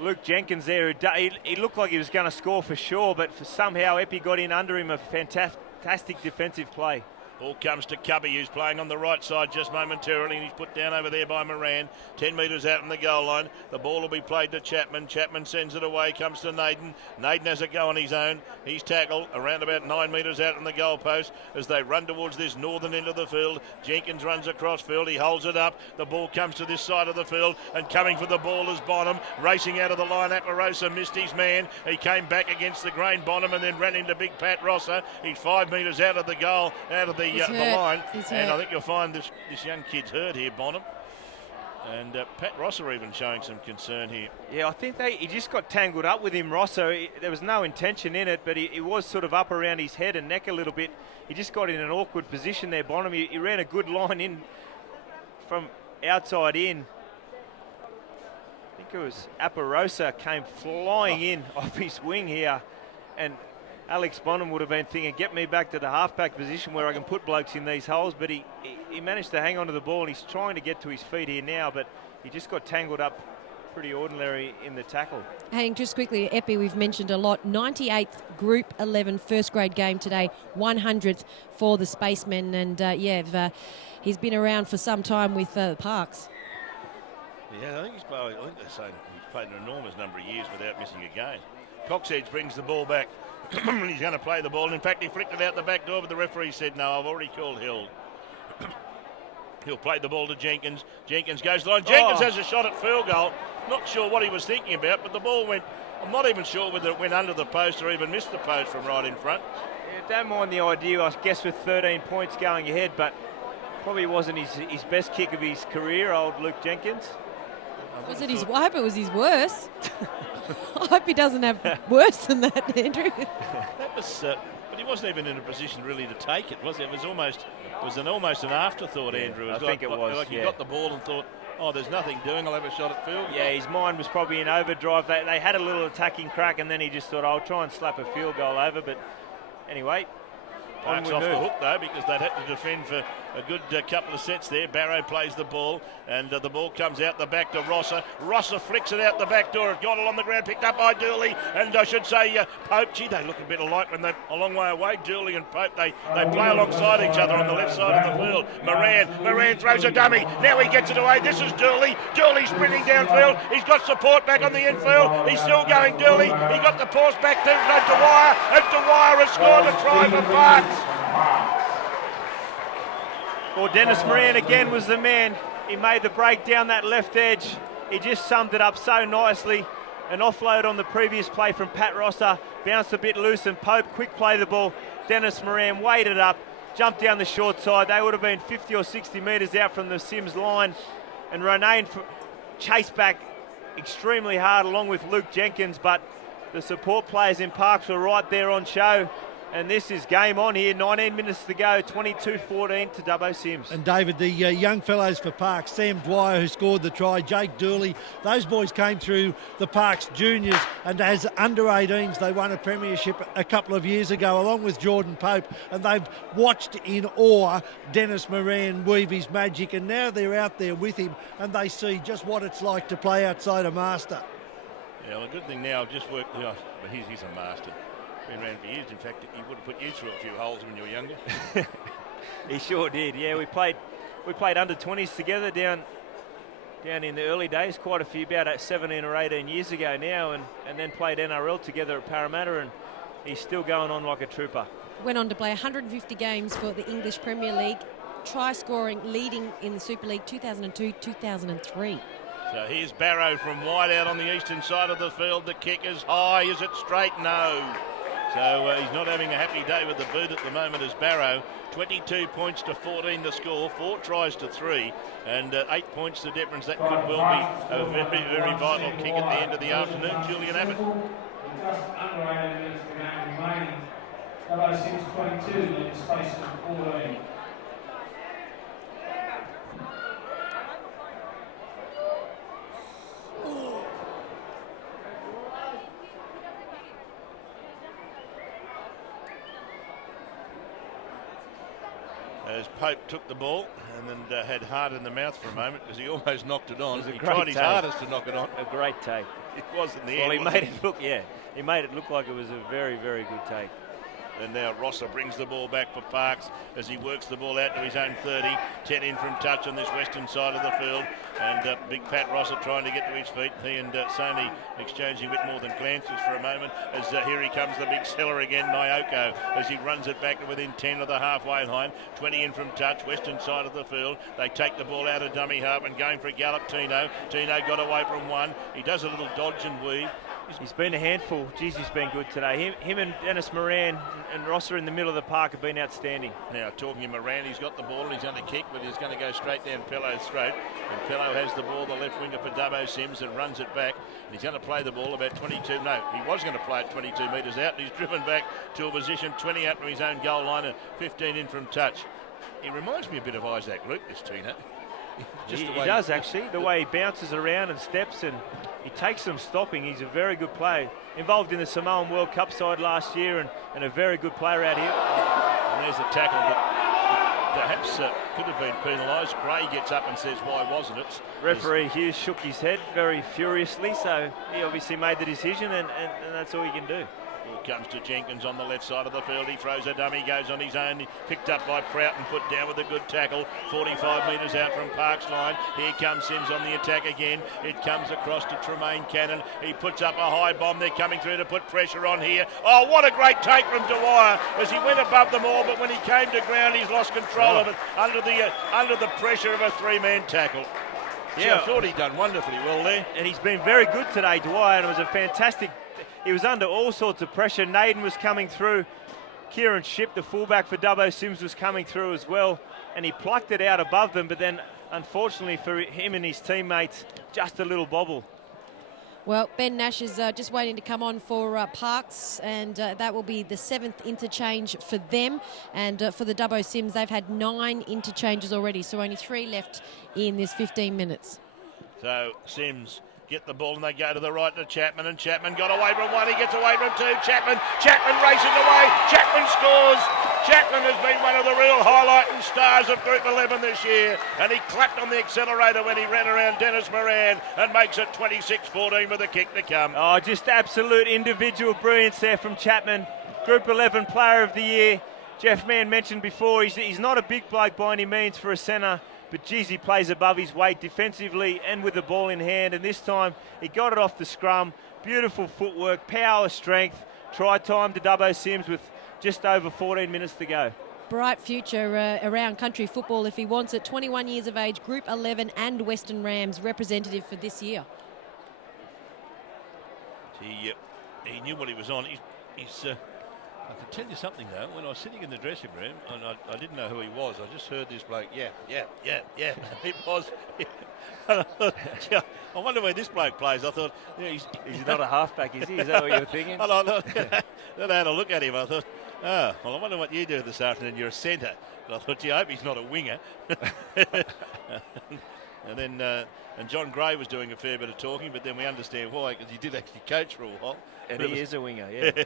Luke Jenkins there. He looked like he was going to score for sure, but somehow Epi got in under him. A fantastic defensive play. Ball comes to Cubby, who's playing on the right side just momentarily, and he's put down over there by Moran. 10 metres out in the goal line. The ball will be played to Chapman. Chapman sends it away, comes to Naden. Naden has a go on his own. He's tackled around about 9 metres out in the goalpost as they run towards this northern end of the field. Jenkins runs across field. He holds it up. The ball comes to this side of the field, and coming for the ball is Bonham. Racing out of the line, Aparosa missed his man. He came back against the grain Bonham and then ran into big Pat Rosser. He's 5 metres out of the goal, out of the line, and I think you'll find this young kid's hurt here, Bonham. And Pat Rosser even showing some concern here. Yeah, I think he just got tangled up with him, Rosser. There was no intention in it, but he was sort of up around his head and neck a little bit. He just got in an awkward position there, Bonham. He ran a good line in from outside in. I think it was Aparosa came flying in off his wing here, and Alex Bonham would have been thinking, get me back to the halfback position where I can put blokes in these holes, but he managed to hang on to the ball, and he's trying to get to his feet here now, but he just got tangled up pretty ordinary in the tackle. Hang just quickly, Epi, we've mentioned a lot. 98th Group 11 first grade game today, 100th for the Spacemen, and he's been around for some time with Parks. Yeah, I think they're saying he's played an enormous number of years without missing a game. Coxedge brings the ball back. He's going to play the ball. And in fact, he flicked it out the back door, but the referee said, no, I've already called held. He'll play the ball to Jenkins. Jenkins goes to the line. Jenkins has a shot at field goal. Not sure what he was thinking about, but the ball went, I'm not even sure whether it went under the post or even missed the post from right in front. Yeah, don't mind the idea, I guess, with 13 points going ahead, but probably wasn't his best kick of his career, old Luke Jenkins. Was it his? I hope it was his worst. I hope he doesn't have worse than that, Andrew. That was, but he wasn't even in a position really to take it, was it? It was almost an afterthought, Andrew. I think it was. Like he got the ball and thought, oh, there's nothing doing. I'll have a shot at field. Yeah, his mind was probably in overdrive. They had a little attacking crack, and then he just thought, I'll try and slap a field goal over. But anyway, Parks off the hook though, because they'd had to defend for a good couple of sets there. Barrow plays the ball, and the ball comes out the back to Rosser. Rosser flicks it out the back door. It's got along the ground, picked up by Dooley, and I should say Pope. Gee, they look a bit alike when they're a long way away. Dooley and Pope, they play alongside each other on the left side of the field. Moran throws a dummy. Now he gets it away. This is Dooley. Dooley sprinting downfield. He's got support back on the infield. He's still going, Dooley. He got the pass back to Dwyer, and Dwyer has scored a try for Parks. Well, Dennis Moran again was the man. He made the break down that left edge. He just summed it up so nicely. An offload on the previous play from Pat Rosser. Bounced a bit loose, and Pope quick play the ball. Dennis Moran weighted up, jumped down the short side. They would have been 50 or 60 metres out from the CYMS line. And Ronayne chased back extremely hard along with Luke Jenkins, but the support players in Parks were right there on show. And this is game on here, 19 minutes to go, 22-14 to Dubbo CYMS. And David, the young fellows for Parks, Sam Dwyer, who scored the try, Jake Dooley, those boys came through the Parks juniors, and as under-18s, they won a premiership a couple of years ago, along with Jordan Pope, and they've watched in awe Dennis Moran weave his magic, and now they're out there with him, and they see just what it's like to play outside a master. Yeah, well, a good thing now, just worked, but he's a master. Been around for years. In fact, he would have put you through a few holes when you were younger. He sure did. Yeah, we played under 20s together down in the early days, quite a few, about 17 or 18 years ago now, and then played NRL together at Parramatta, and he's still going on like a trooper. Went on to play 150 games for the English Premier League, try scoring, leading in the Super League 2002-2003. So here's Barrow from wide out on the eastern side of the field. The kick is high. Is it straight? No. So he's not having a happy day with the boot at the moment as Barrow. 22 points to 14 the score, 4 tries to 3, and 8 points the difference. That could well be a very, very vital kick at the end of the afternoon. Julian Abbott. Just under 8 minutes to game remaining. Dubbo Sims 22, then Spacemen 14. As Pope took the ball and then had Hart in the mouth for a moment because he almost knocked it on. It was a He great tried his take. hardest to knock it on. A great take. It was in the Well, end. he made it look, he made it look like it was a very, very good take. And now Rosser brings the ball back for Parks as he works the ball out to his own 30. 10 in from touch on this western side of the field. And big Pat Rosser trying to get to his feet. He and Sony exchanging a bit more than glances for a moment. As here he comes, the big seller again, Nyoko, as he runs it back to within 10 of the halfway line. 20 in from touch, western side of the field. They take the ball out of dummy half and going for a gallop, Tino. Tino got away from one. He does a little dodge and weave. He's been a handful. Geez, he's been good today. Him and Dennis Moran and Rosser in the middle of the park have been outstanding. Now, talking to Moran, he's got the ball and he's going to kick, but he's going to go straight down Pello's throat. And Pello has the ball, the left winger for Dubbo Sims, and runs it back. And he's going to play the ball about 22. No, he was going to play it 22 metres out. And he's driven back to a position 20 out from his own goal line and 15 in from touch. He reminds me a bit of Isaac Luke, this Tino. He does actually, the way he bounces around and steps, and he takes some stopping. He's a very good player. Involved in the Samoan World Cup side last year and a very good player out here. And there's a tackle that perhaps could have been penalised. Gray gets up and says, why wasn't it? Referee Hughes shook his head very furiously, so he obviously made the decision and that's all you can do. Ball comes to Jenkins on the left side of the field. He throws a dummy, goes on his own. Picked up by Prout and put down with a good tackle. 45 metres out from Parks line. Here comes Sims on the attack again. It comes across to Tremaine Cannon. He puts up a high bomb. They're coming through to put pressure on here. Oh, what a great take from Dwyer as he went above them all, but when he came to ground, he's lost control of it under the pressure of a three-man tackle. Yeah, I thought he'd done wonderfully well there. And he's been very good today, Dwyer, and it was a fantastic. He was under all sorts of pressure. Naden was coming through. Kieran Shipp, the fullback for Dubbo Sims, was coming through as well. And he plucked it out above them, but then, unfortunately for him and his teammates, just a little bobble. Well, Ben Nash is just waiting to come on for Parks, and that will be the 7th interchange for them. And for the Dubbo Sims, they've had 9 interchanges already, so only 3 left in this 15 minutes. So Sims get the ball and they go to the right to Chapman, and Chapman got away from one, he gets away from 2, Chapman races away, Chapman scores. Chapman has been one of the real highlight and stars of Group 11 this year, and he clapped on the accelerator when he ran around Dennis Moran and makes it 26-14 with a kick to come. Oh, just absolute individual brilliance there from Chapman. Group 11 Player of the Year. Jeff Mann mentioned before, he's not a big bloke by any means for a centre, but geez, he plays above his weight defensively and with the ball in hand, and this time he got it off the scrum. Beautiful footwork, power, strength. Try time to Dubbo Sims with just over 14 minutes to go. Bright future around country football if he wants it. 21 years of age, Group 11 and Western Rams representative for this year. He knew what he was on. I can tell you something though, when I was sitting in the dressing room and I didn't know who he was, I just heard this bloke, yeah. It was. I wonder where this bloke plays. I thought, he's not a halfback, is he? Is that what you were thinking? Then I had a look at him. I thought, well, I wonder what you do this afternoon. You're a centre. But I thought, gee, I hope he's not a winger. And then John Gray was doing a fair bit of talking, but then we understand why, because he did actually coach for a while. And he is a winger, yeah.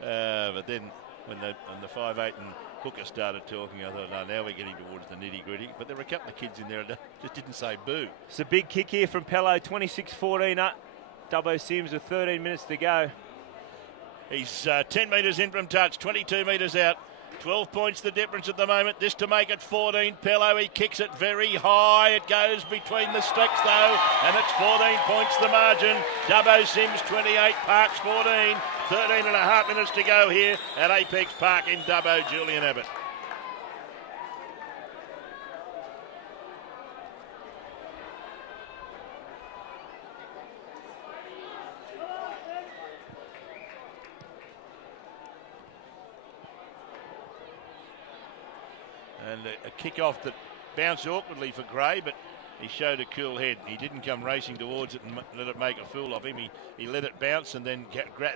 But then when the 5'8" and hooker started talking, I thought, no, now we're getting towards the nitty-gritty. But there were a couple of kids in there that just didn't say boo. It's a big kick here from Pello, 26-14 up. Dubbo Sims with 13 minutes to go. He's 10 metres in from touch, 22 metres out. 12 points the difference at the moment. This to make it 14. Pello, he kicks it very high. It goes between the sticks though, and it's 14 points the margin. Dubbo Sims 28, Parks 14. 13 and a half minutes to go here at Apex Park in Dubbo. Julian Abbott. And a kick-off that bounced awkwardly for Gray, but he showed a cool head. He didn't come racing towards it and let it make a fool of him. He let it bounce and then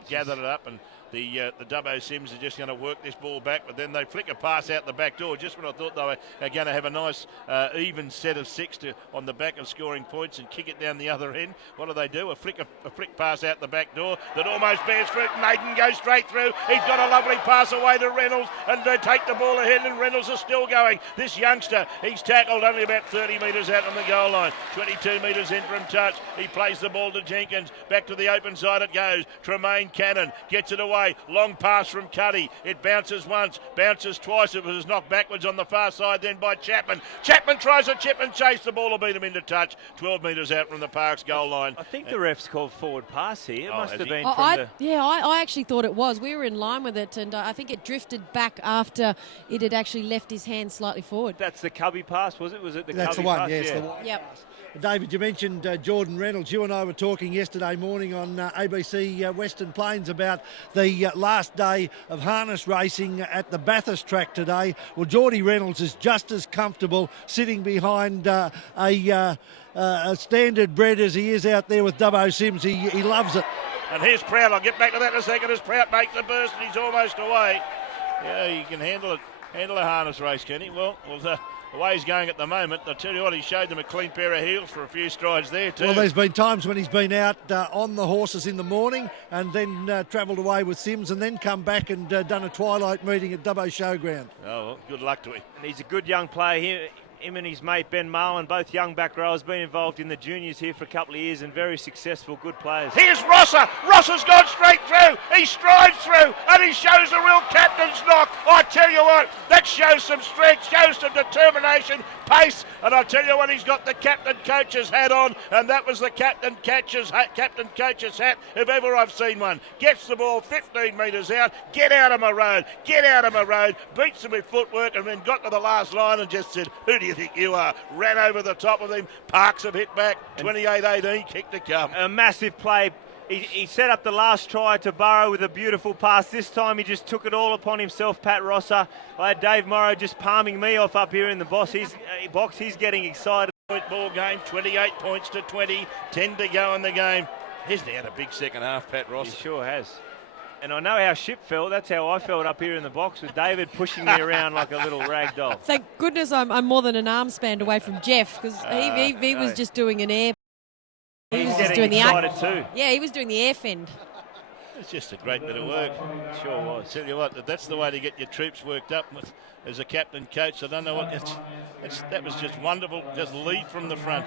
gathered it up, and the Dubbo Sims are just going to work this ball back, but then they flick a pass out the back door just when I thought they were going to have a nice even set of 6 on the back of scoring points and kick it down the other end. What do? A flick pass out the back door that almost bears fruit. Naden goes straight through. He's got a lovely pass away to Reynolds, and they take the ball ahead, and Reynolds is still going. This youngster, he's tackled only about 30 metres out on the goal line. 22 metres in from touch. He plays the ball to Jenkins. Back to the open side it goes. Tremaine Cannon gets it away. Long pass from Cuddy. It bounces once, bounces twice. It was knocked backwards on the far side then by Chapman. Chapman tries a chip and chase. The ball will beat him into touch. 12 metres out from the Parks goal line. I think the ref's called forward pass here. It must have been I actually thought it was. We were in line with it, and I think it drifted back after it had actually left his hand slightly forward. That's the Cubby pass, was it? Was it the That's Cubby the one, pass? yes. Yeah. The one. Yep. David, you mentioned Jordan Reynolds. You and I were talking yesterday morning on ABC Western Plains about the last day of harness racing at the Bathurst track today. Well, Geordie Reynolds is just as comfortable sitting behind a standard bred as he is out there with Dubbo Sims. He loves it. And here's Prout. I'll get back to that in a second as Prout makes the burst and he's almost away. Yeah, he can handle a harness race, can he? Well, the way he's going at the moment, I'll tell you what, he showed them a clean pair of heels for a few strides there too. Well, there's been times when he's been out on the horses in the morning and then travelled away with Sims and then come back and done a twilight meeting at Dubbo Showground. Oh, well, good luck to him. And he's a good young player. Him and his mate Ben Marlin, both young back rowers, been involved in the juniors here for a couple of years and very successful, good players. Here's Rosser. Rosser's gone straight through. He strides through and he shows a real captain's knock. I tell you what, that shows some strength, shows some determination, pace, and I tell you what, he's got the captain coach's hat on, and that was the captain coach's hat if ever I've seen one. Gets the ball 15 metres out, get out of my road, beats him with footwork, and then got to the last line and just said, who do you think you are? Ran over the top of him. Parks have hit back. 28-18, kick to come. A massive play. He set up the last try to Burrow with a beautiful pass. This time he just took it all upon himself, Pat Rosser. I had Dave Morrow just palming me off up here in the box. He's getting excited. Point ball game, 28 points to 20, 10 to go in the game. Hasn't he had a big second half, Pat Rosser? He sure has. And I know how Ship felt. That's how I felt up here in the box with David pushing me around like a little rag doll. Thank goodness I'm more than an arm span away from Jeff, because he was just doing an air. He He's was just getting doing excited too. Yeah, he was doing the air fend. It's just a great bit of work. Sure was. Tell you what, that's the way to get your troops worked up with, as a captain coach. I don't know what that was just wonderful. Just lead from the front.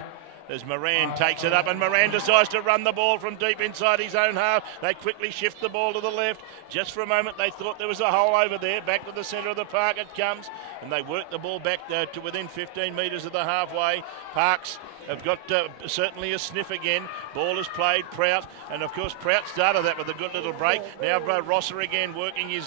As Moran takes it up, and Moran decides to run the ball from deep inside his own half. They quickly shift the ball to the left. Just for a moment they thought there was a hole over there. Back to the centre of the park it comes, and they work the ball back to within 15 metres of the halfway. Parks have got certainly a sniff again. Ball is played, Prout, and of course Prout started that with a good little break. Now Rosser again working his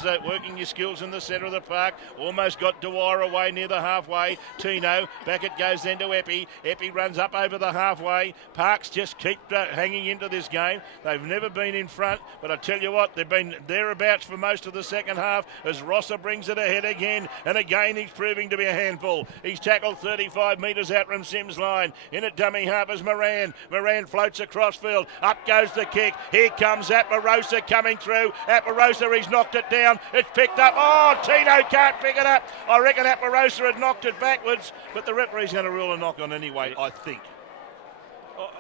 skills in the centre of the park. Almost got Dwyer away near the halfway. Tino, back it goes then to Epi. Epi runs up over the halfway. Parks just keep hanging into this game. They've never been in front, but I tell you what, they've been thereabouts for most of the second half as Rosser brings it ahead again, and again he's proving to be a handful. He's tackled 35 metres out from Sims line. In at dummy half is Moran. Moran floats across field. Up goes the kick. Here comes Aparosa coming through. Aparosa, he's knocked it down. It's picked up. Oh, Tino can't pick it up. I reckon Aparosa had knocked it backwards, but the referee's going to rule a knock on anyway, I think.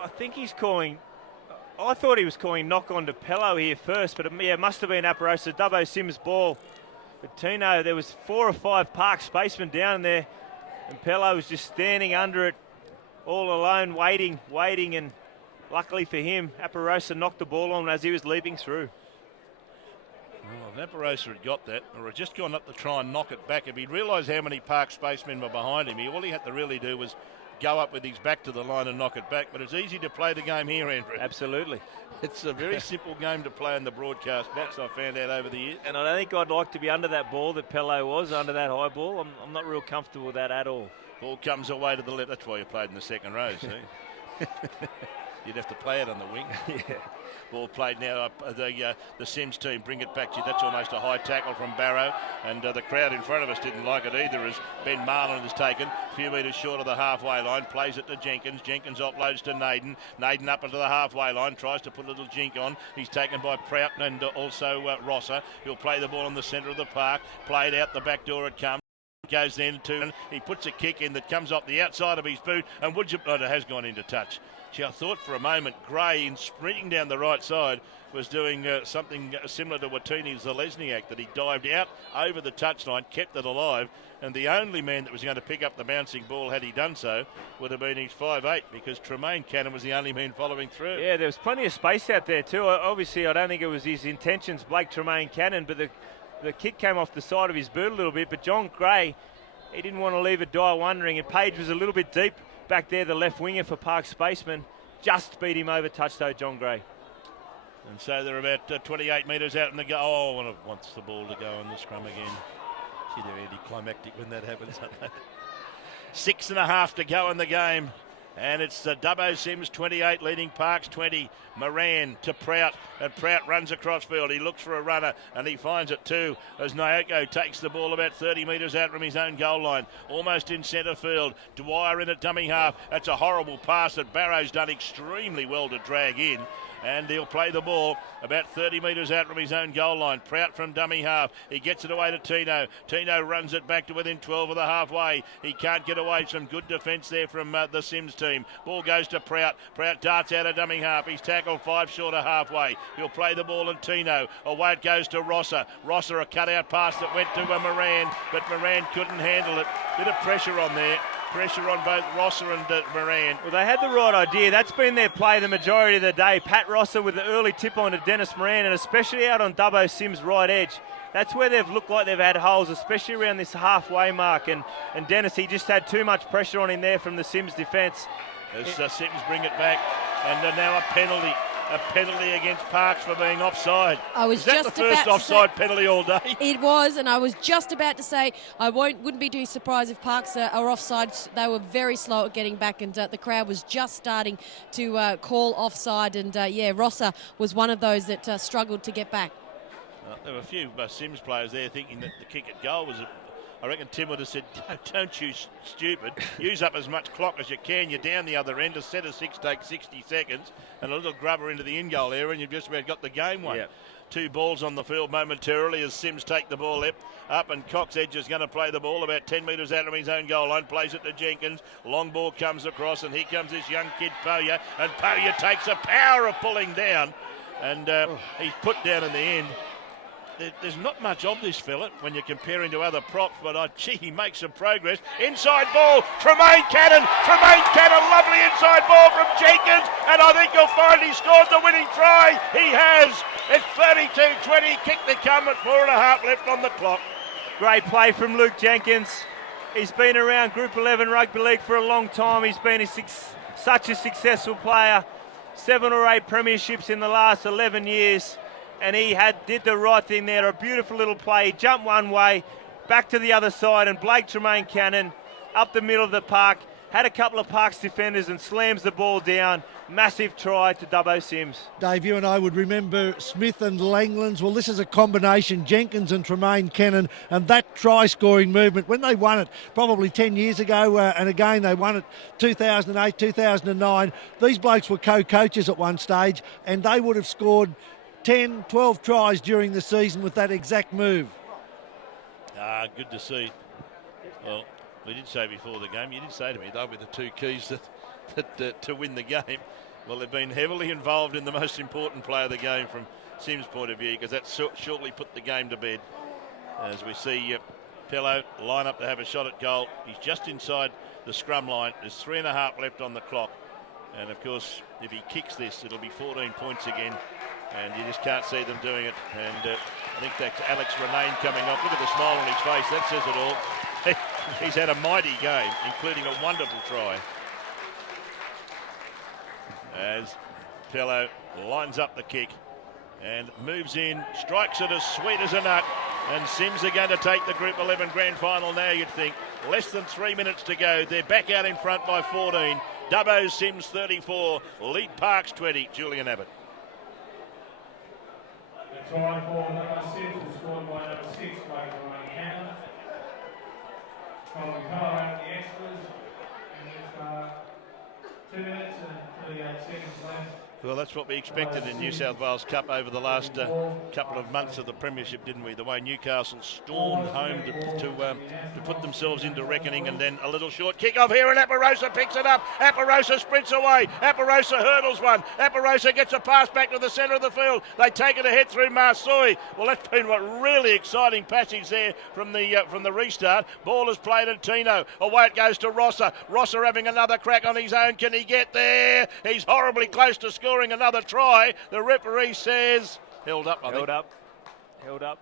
I think he's calling. I thought he was calling knock on to Pello here first, but it must have been Aparosa. Dubbo Sims ball. But Tino, there was 4 or 5 Park Spacemen down there, and Pello was just standing under it all alone, waiting, and luckily for him, Aparosa knocked the ball on as he was leaping through. Well, if Aparosa had got that, or had just gone up to try and knock it back, if he'd realised how many Park Spacemen were behind him, all he had to really do was go up with his back to the line and knock it back. But it's easy to play the game here, Andrew. Absolutely. It's a very simple game to play in the broadcast box, I found out over the years. And I don't think I'd like to be under that ball that Pello was, under that high ball. I'm not real comfortable with that at all. Ball comes away to the left. That's why you played in the second row, see? You'd have to play it on the wing. Yeah. Ball played now. The CYMS team bring it back to you. That's almost a high tackle from Barrow. And the crowd in front of us didn't like it either, as Ben Marlin is taken a few metres short of the halfway line. Plays it to Jenkins. Jenkins offloads to Naden. Naden up into the halfway line. Tries to put a little jink on. He's taken by Prout and also Rosser. He'll play the ball in the centre of the park. Played out the back door it comes. Goes then to, he puts a kick in that comes off the outside of his boot, and it has gone into touch. Gee, I thought for a moment Gray, in sprinting down the right side, was doing something similar to Watini's Zalesniak, that he dived out over the touchline, kept it alive, and the only man that was going to pick up the bouncing ball had he done so would have been his 5'8", because Tremaine Cannon was the only man following through. Yeah, there was plenty of space out there too. Obviously, I don't think it was his intentions, Blake Tremaine Cannon, but the kick came off the side of his boot a little bit, but John Gray, he didn't want to leave it die wondering, and Page was a little bit deep back there, the left winger for Park Spacemen. Just beat him over touch though, John Gray. And so they're about 28 metres out in the goal. Oh, wants the ball to go on the scrum again. Gee, they're anticlimactic when that happens, aren't they? 6.5 to go in the game. And it's the Dubbo CYMS 28 leading Parks 20. Moran to Prout, and Prout runs across field. He looks for a runner and he finds it too, as Nyoko takes the ball about 30 metres out from his own goal line, almost in centre field. Dwyer in at dummy half. That's a horrible pass that Barrow's done extremely well to drag in. And he'll play the ball about 30 metres out from his own goal line. Prout from dummy half. He gets it away to Tino. Tino runs it back to within 12 of the halfway. He can't get away. Some good defence there from the CYMS team. Ball goes to Prout. Prout darts out of dummy half. He's tackled 5 short of halfway. He'll play the ball and Tino. Away it goes to Rosser. Rosser, a cut-out pass that went to Moran, but Moran couldn't handle it. Bit of pressure on there. Pressure on both Rosser and Moran. Well, they had the right idea. That's been their play the majority of the day. Pat Rosser with the early tip on to Dennis Moran, and especially out on Dubbo CYMS right edge. That's where they've looked like they've had holes, especially around this halfway mark. And Dennis, he just had too much pressure on him there from the CYMS defence. As CYMS bring it back, and now a penalty. A penalty against Parks for being offside. Is that the first offside penalty all day? It was, and I was just about to say I wouldn't be too surprised if Parks are offside. They were very slow at getting back, and the crowd was just starting to call offside. And Rosser was one of those that struggled to get back. There were a few CYMS players there thinking that the kick at goal was I reckon Tim would have said, don't you stupid, use up as much clock as you can. You're down the other end. A set of 6 takes 60 seconds, and a little grubber into the in-goal area, and you've just about got the game won. Yep. 2 balls on the field momentarily as CYMS take the ball up, and Cox Edge is going to play the ball about 10 metres out of his own goal line, plays it to Jenkins. Long ball comes across, and here comes this young kid, Poya, and Poya takes a power of pulling down, and he's put down in the end. There's not much of this fella when you're comparing to other props, but gee, he makes some progress. Inside ball, Tremaine Cannon, lovely inside ball from Jenkins, and I think you'll find he scored the winning try. He has. It's 32-20, kick to come at 4.5 left on the clock. Great play from Luke Jenkins. He's been around Group 11 Rugby League for a long time. He's been such a successful player. 7 or 8 premierships in the last 11 years. And he did the right thing there. A beautiful little play. He jumped one way, back to the other side, and Blake Tremaine Cannon up the middle of the park, had a couple of Parks defenders and slams the ball down. Massive try to Dubbo CYMS. Dave, you and I would remember Smith and Langlands. Well, this is a combination, Jenkins and Tremaine Cannon, and that try-scoring movement, when they won it probably 10 years ago, and again they won it 2008, 2009, these blokes were co-coaches at one stage, and they would have scored 10, 12 tries during the season with that exact move. Good to see. Well, we did say before the game, you did say to me they'll be the 2 keys to win the game. Well, they've been heavily involved in the most important play of the game from CYMS' point of view, because that shortly put the game to bed. As we see Pello line up to have a shot at goal. He's just inside the scrum line. There's 3.5 left on the clock. And of course, if he kicks this, it'll be 14 points again. And you just can't see them doing it. And I think that's Alex Renane coming off. Look at the smile on his face. That says it all. He's had a mighty game, including a wonderful try. As Pello lines up the kick and moves in, strikes it as sweet as a nut. And CYMS are going to take the Group 11 grand final now, you'd think. Less than 3 minutes to go. They're back out in front by 14. Dubbo Sims 34, lead Parks 20, Julian Abbott. The try for number 6 was scored by number 6, Ryan Hannah. Following colour out the extras, and with 2 minutes and 38 seconds left. Well, that's what we expected in New South Wales Cup over the last couple of months of the premiership, didn't we? The way Newcastle stormed home to put themselves into reckoning, and then a little short kick off here, and Aparosa picks it up. Aparosa sprints away. Aparosa hurdles one. Aparosa gets a pass back to the centre of the field. They take it ahead through Marsoi. Well, that's been a really exciting passage there from the restart. Ball is played at Tino. Away it goes to Rosser. Rosser having another crack on his own. Can he get there? He's horribly close to scoring another try. The referee says held up. Held up.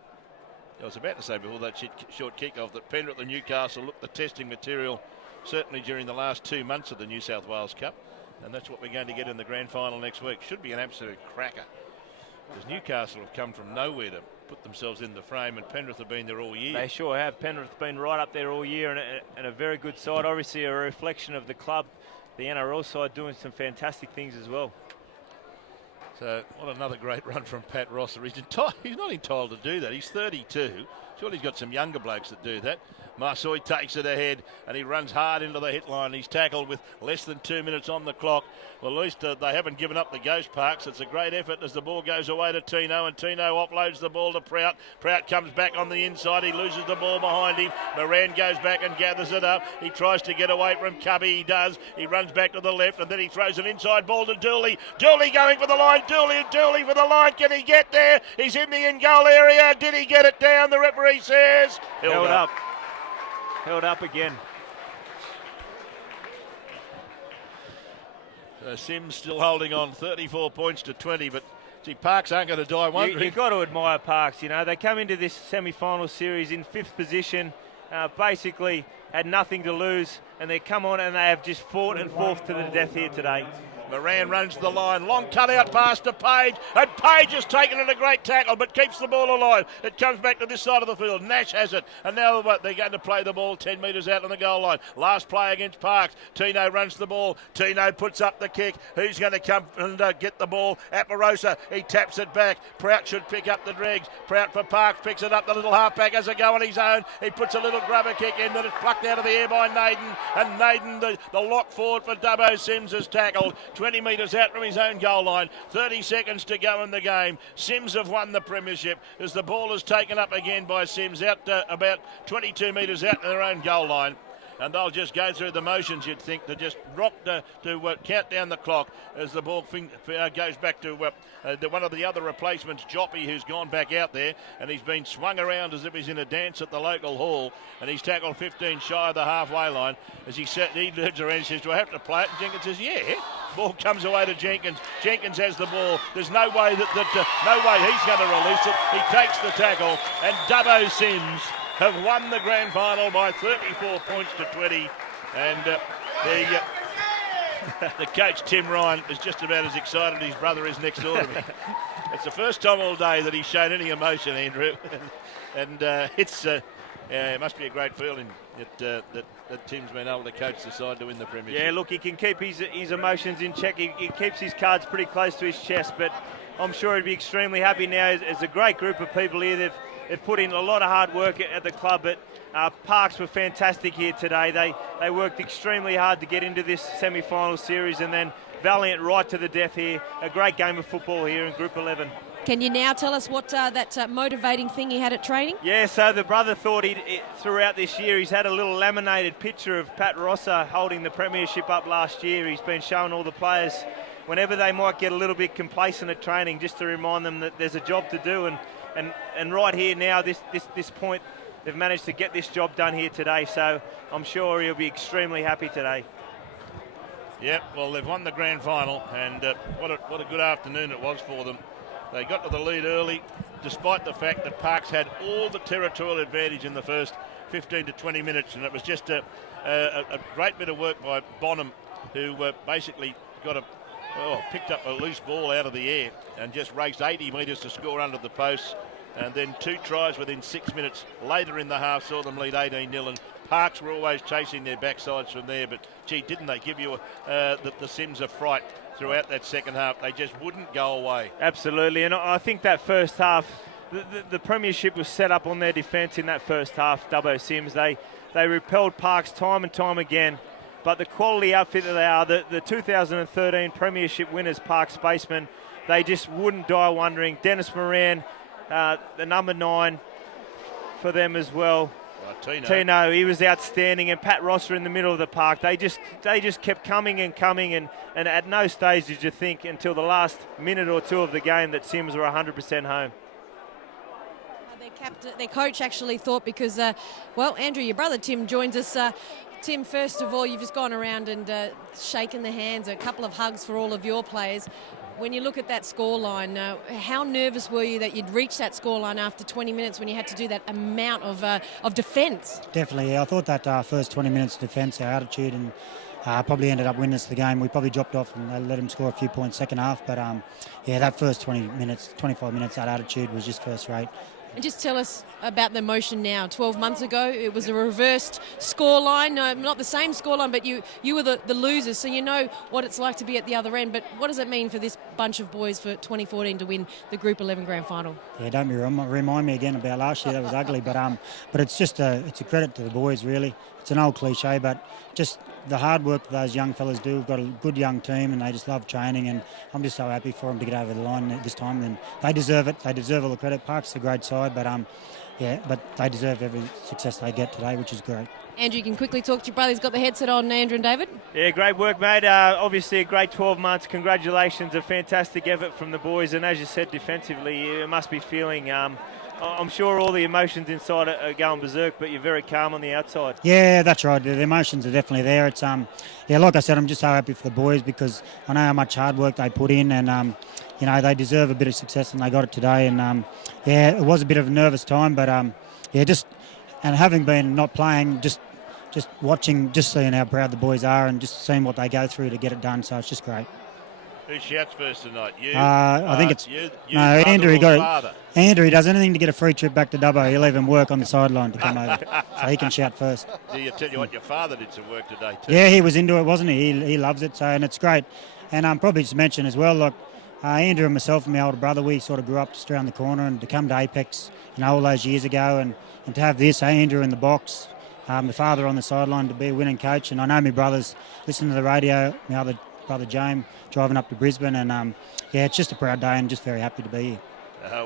I was about to say before that short kick-off that Penrith and Newcastle looked the testing material certainly during the last 2 months of the New South Wales Cup, and that's what we're going to get in the grand final next week. Should be an absolute cracker, because Newcastle have come from nowhere to put themselves in the frame, and Penrith have been there all year. They sure have. Penrith have been right up there all year, and a very good side. Obviously a reflection of the club, the NRL side, doing some fantastic things as well. So what another great run from Pat Rosser. He's not entitled to do that. He's 32. Surely he's got some younger blokes that do that. Marsoi takes it ahead and he runs hard into the hit line. He's tackled with less than 2 minutes on the clock. Well, at least they haven't given up the ghost Parks. It's a great effort as the ball goes away to Tino, and Tino offloads the ball to Prout. Prout comes back on the inside. He loses the ball behind him. Moran goes back and gathers it up. He tries to get away from Cubby. He does. He runs back to the left, and then he throws an inside ball to Dooley. Dooley going for the line. Dooley for the line. Can he get there? He's in the in-goal area. Did he get it down? The referee says Held up. Held up again. Sims still holding on, 34 points to 20, but gee, Parks aren't going to die wondering. You've got to admire Parks. You know, they come into this semi-final series in 5th position, basically had nothing to lose, and they come on and they have just fought and fought to the death here today. Moran runs the line, long cut-out pass to Page, and Page has taken it a great tackle, but keeps the ball alive. It comes back to this side of the field. Nash has it, and now they're going to play the ball 10 metres out on the goal line. Last play against Parks. Tino runs the ball. Tino puts up the kick. Who's going to come and get the ball? Aparosa. He taps it back. Prout should pick up the dregs. Prout for Parks picks it up. The little halfback has a go on his own. He puts a little grubber kick in, but it's plucked out of the air by Naden, and Naden, the lock forward for Dubbo Sims, is tackled 20 metres out from his own goal line. 30 seconds to go in the game. Sims have won the premiership as the ball is taken up again by Sims out about 22 metres out from their own goal line. And they'll just go through the motions, you'd think, to just rock to count down the clock as the ball goes back to one of the other replacements, Joppy, who's gone back out there, and he's been swung around as if he's in a dance at the local hall, and he's tackled 15 shy of the halfway line. As he turns around and says, do I have to play it? And Jenkins says, yeah. Ball comes away to Jenkins. Jenkins has the ball. There's no way no way he's going to release it. He takes the tackle, and Dubbo Sims have won the grand final by 34 points to 20, and the coach Tim Ryan is just about as excited as his brother is next door to me. It's the first time all day that he's shown any emotion, Andrew, and it must be a great feeling that Tim's been able to coach the side to win the premiership. Yeah, look, he can keep his emotions in check. He keeps his cards pretty close to his chest, but I'm sure he'd be extremely happy now. It's a great group of people here. They've put in a lot of hard work at the club, but Parks were fantastic here today. They worked extremely hard to get into this semi-final series, and then valiant right to the death here. A great game of football here in Group 11. Can you now tell us what that motivating thing he had at training? Yeah, so the brother thought throughout this year he's had a little laminated picture of Pat Rosser holding the premiership up last year. He's been showing all the players whenever they might get a little bit complacent at training, just to remind them that there's a job to do, and right here now, this point, they've managed to get this job done here today, so I'm sure he'll be extremely happy today. Yep, well, they've won the grand final, and what a good afternoon it was for them. They got to the lead early, despite the fact that Parks had all the territorial advantage in the first 15 to 20 minutes, and it was just a great bit of work by Bonham, who basically picked up a loose ball out of the air and just raced 80 metres to score under the posts, and then 2 tries within 6 minutes later in the half saw them lead 18-0, and Parks were always chasing their backsides from there, but gee, didn't they give you the CYMS a fright throughout that second half? They just wouldn't go away. Absolutely, and I think that first half, the premiership was set up on their defence in that first half. Dubbo CYMS, they repelled Parks time and time again, but the quality outfit that they are, the 2013 premiership winners, Parks Spacemen, they just wouldn't die wondering. Dennis Moran, the number 9 for them as well. Tino, he was outstanding, and Pat Rosser in the middle of the park. They just kept coming, and at no stage did you think until the last minute or two of the game that CYMS were 100% home. Their coach actually thought, because, Andrew, your brother Tim joins us. Tim, first of all, you've just gone around and shaken the hands, a couple of hugs for all of your players. When you look at that scoreline, how nervous were you that you'd reach that scoreline after 20 minutes when you had to do that amount of defence? Definitely, yeah. I thought that first 20 minutes of defence, our attitude, and probably ended up winning us the game. We probably dropped off and let them score a few points second half, but that first 25 minutes, that attitude was just first rate. And just tell us about the emotion now. 12 months ago, it was a reversed scoreline. No, not the same scoreline, but you were the losers, so you know what it's like to be at the other end. But what does it mean for this bunch of boys for 2014 to win the Group 11 Grand Final? Yeah, don't remind me again about last year. That was ugly, but it's just it's a credit to the boys, really. It's an old cliche, but just the hard work that those young fellas do. We've got a good young team, and they just love training, and I'm just so happy for them to get over the line this time. And they deserve it. They deserve all the credit. Parks is a great side, but but they deserve every success they get today, which is great. Andrew, you can quickly talk to your brother. He's got the headset on, Andrew and David. Yeah, great work, mate. Obviously a great 12 months. Congratulations, a fantastic effort from the boys. And as you said, defensively, you must be feeling... I'm sure all the emotions inside are going berserk, but you're very calm on the outside. Yeah, that's right. The emotions are definitely there. It's like I said, I'm just so happy for the boys because I know how much hard work they put in, and they deserve a bit of success, and they got it today. And it was a bit of a nervous time, but and having been not playing, just watching, just seeing how proud the boys are, and just seeing what they go through to get it done. So it's just great. Who shouts first tonight? You? I think it's you, no, Andrew. He got father. it. Andrew, he does anything to get a free trip back to Dubbo. He'll even work on the sideline to come over, so he can shout first. Do you tell you what, your father did some work today too? Yeah, he was into it, wasn't he? He loves it, and it's great. And probably just mention as well, like Andrew and myself and my older brother, we sort of grew up just around the corner, and to come to Apex, all those years ago, and to have this, Andrew in the box, the father on the sideline to be a winning coach, and I know my brothers listen to the radio, my other brother James driving up to Brisbane, and it's just a proud day and just very happy to be here.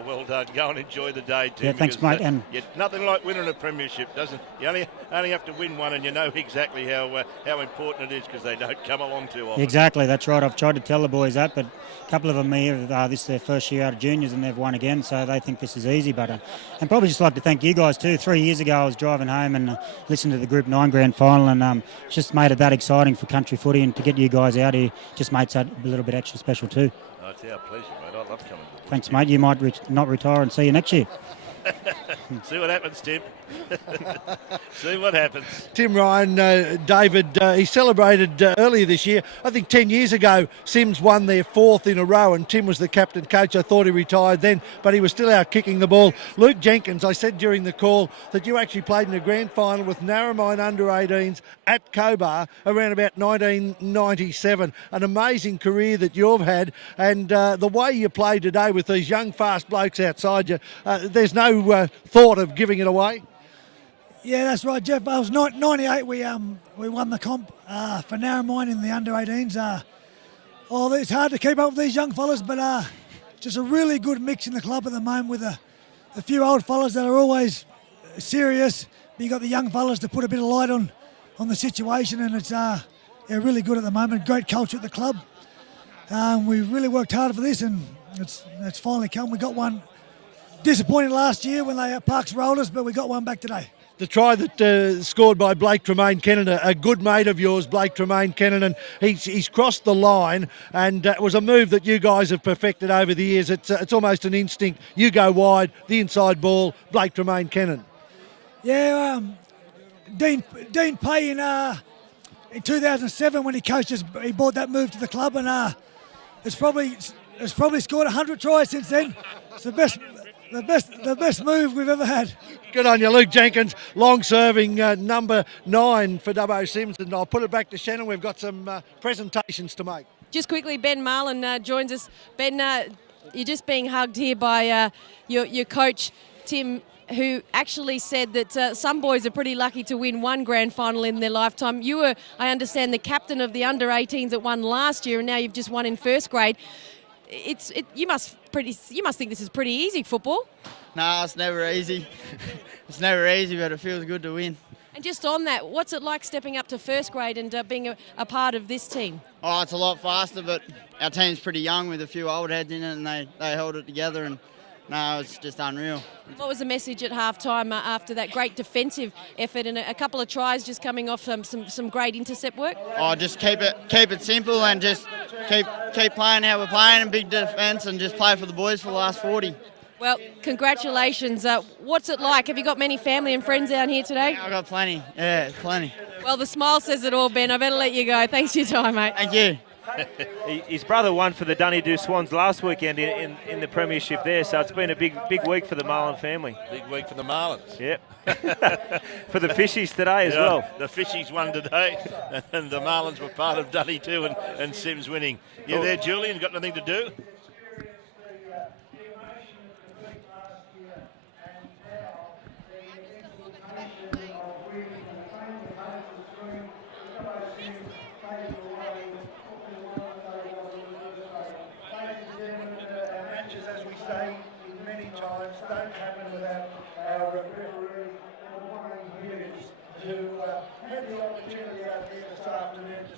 Well done. Go and enjoy the day, Tim. Yeah, thanks, mate. And nothing like winning a premiership, doesn't? You only have to win one, and you know exactly how important it is because they don't come along too often. Exactly, that's right. I've tried to tell the boys that, but a couple of them here, this is their first year out of juniors, and they've won again, so they think this is easy. But and probably just like to thank you guys too. 3 years ago, I was driving home and listened to the Group 9 Grand Final, and just made it that exciting for country footy, and to get you guys out here just makes that a little bit extra special too. Oh, it's our pleasure, mate. I love coming. Thanks, mate. You might not retire and see you next year. See what happens, Tim. See what happens. Tim Ryan, David, he celebrated earlier this year. I think 10 years ago, CYMS won their 4th in a row, and Tim was the captain coach. I thought he retired then, but he was still out kicking the ball. Luke Jenkins, I said during the call that you actually played in a grand final with Narromine under-18s at Cobar around about 1997. An amazing career that you've had, and the way you play today with these young, fast blokes outside you, there's no thought of giving it away? Yeah, that's right, Jeff. I was 98. We won the comp for Narromine in the under-18s. It's hard to keep up with these young fellas, but just a really good mix in the club at the moment with a few old fellas that are always serious. You got the young fellas to put a bit of light on the situation, and it's really good at the moment. Great culture at the club. We really worked hard for this, and it's finally come. We got one. Disappointed last year when they Parks rolled us, but we got one back today. The try that scored by Blake Tremaine Kennan, a good mate of yours, Blake Tremaine Kennan, and he's crossed the line, and it was a move that you guys have perfected over the years. It's almost an instinct. You go wide, the inside ball, Blake Tremaine Kennan. Yeah, Dean Pay in 2007 when he coached us, he brought that move to the club, and it's probably scored 100 tries since then. It's the the best move we've ever had. Good on you, Luke Jenkins, long-serving number 9 for Dubbo Sims, and I'll put it back to Shannon. We've got some presentations to make. Just quickly, Ben Marlin joins us. Ben, you're just being hugged here by your coach, Tim, who actually said that some boys are pretty lucky to win one grand final in their lifetime. You were, I understand, the captain of the under-18s that won last year, and now you've just won in first grade. You must think this is pretty easy football. Nah, it's never easy. It's never easy, but it feels good to win. And just on that, what's it like stepping up to first grade and being a part of this team? Oh, it's a lot faster, but our team's pretty young with a few old heads in it, and they held it together, and no, it's just unreal. What was the message at half-time after that great defensive effort and a couple of tries just coming off some great intercept work? Oh, just keep it simple and just keep playing how we're playing and big defence and just play for the boys for the last 40. Well, congratulations. What's it like? Have you got many family and friends down here today? I've got plenty. Yeah, plenty. Well, the smile says it all, Ben. I better let you go. Thanks for your time, mate. Thank you. His brother won for the Dunedoo Swans last weekend in the premiership there, so it's been a big week for the Marlin family. Big week for the Marlins. Yep. For the Fishies today as well. The Fishies won today, and the Marlins were part of Dunny too, and Sims winning. You there, Julian? Got nothing to do? Matches, as we say many times, don't happen without our referees and the who had the opportunity out there this afternoon to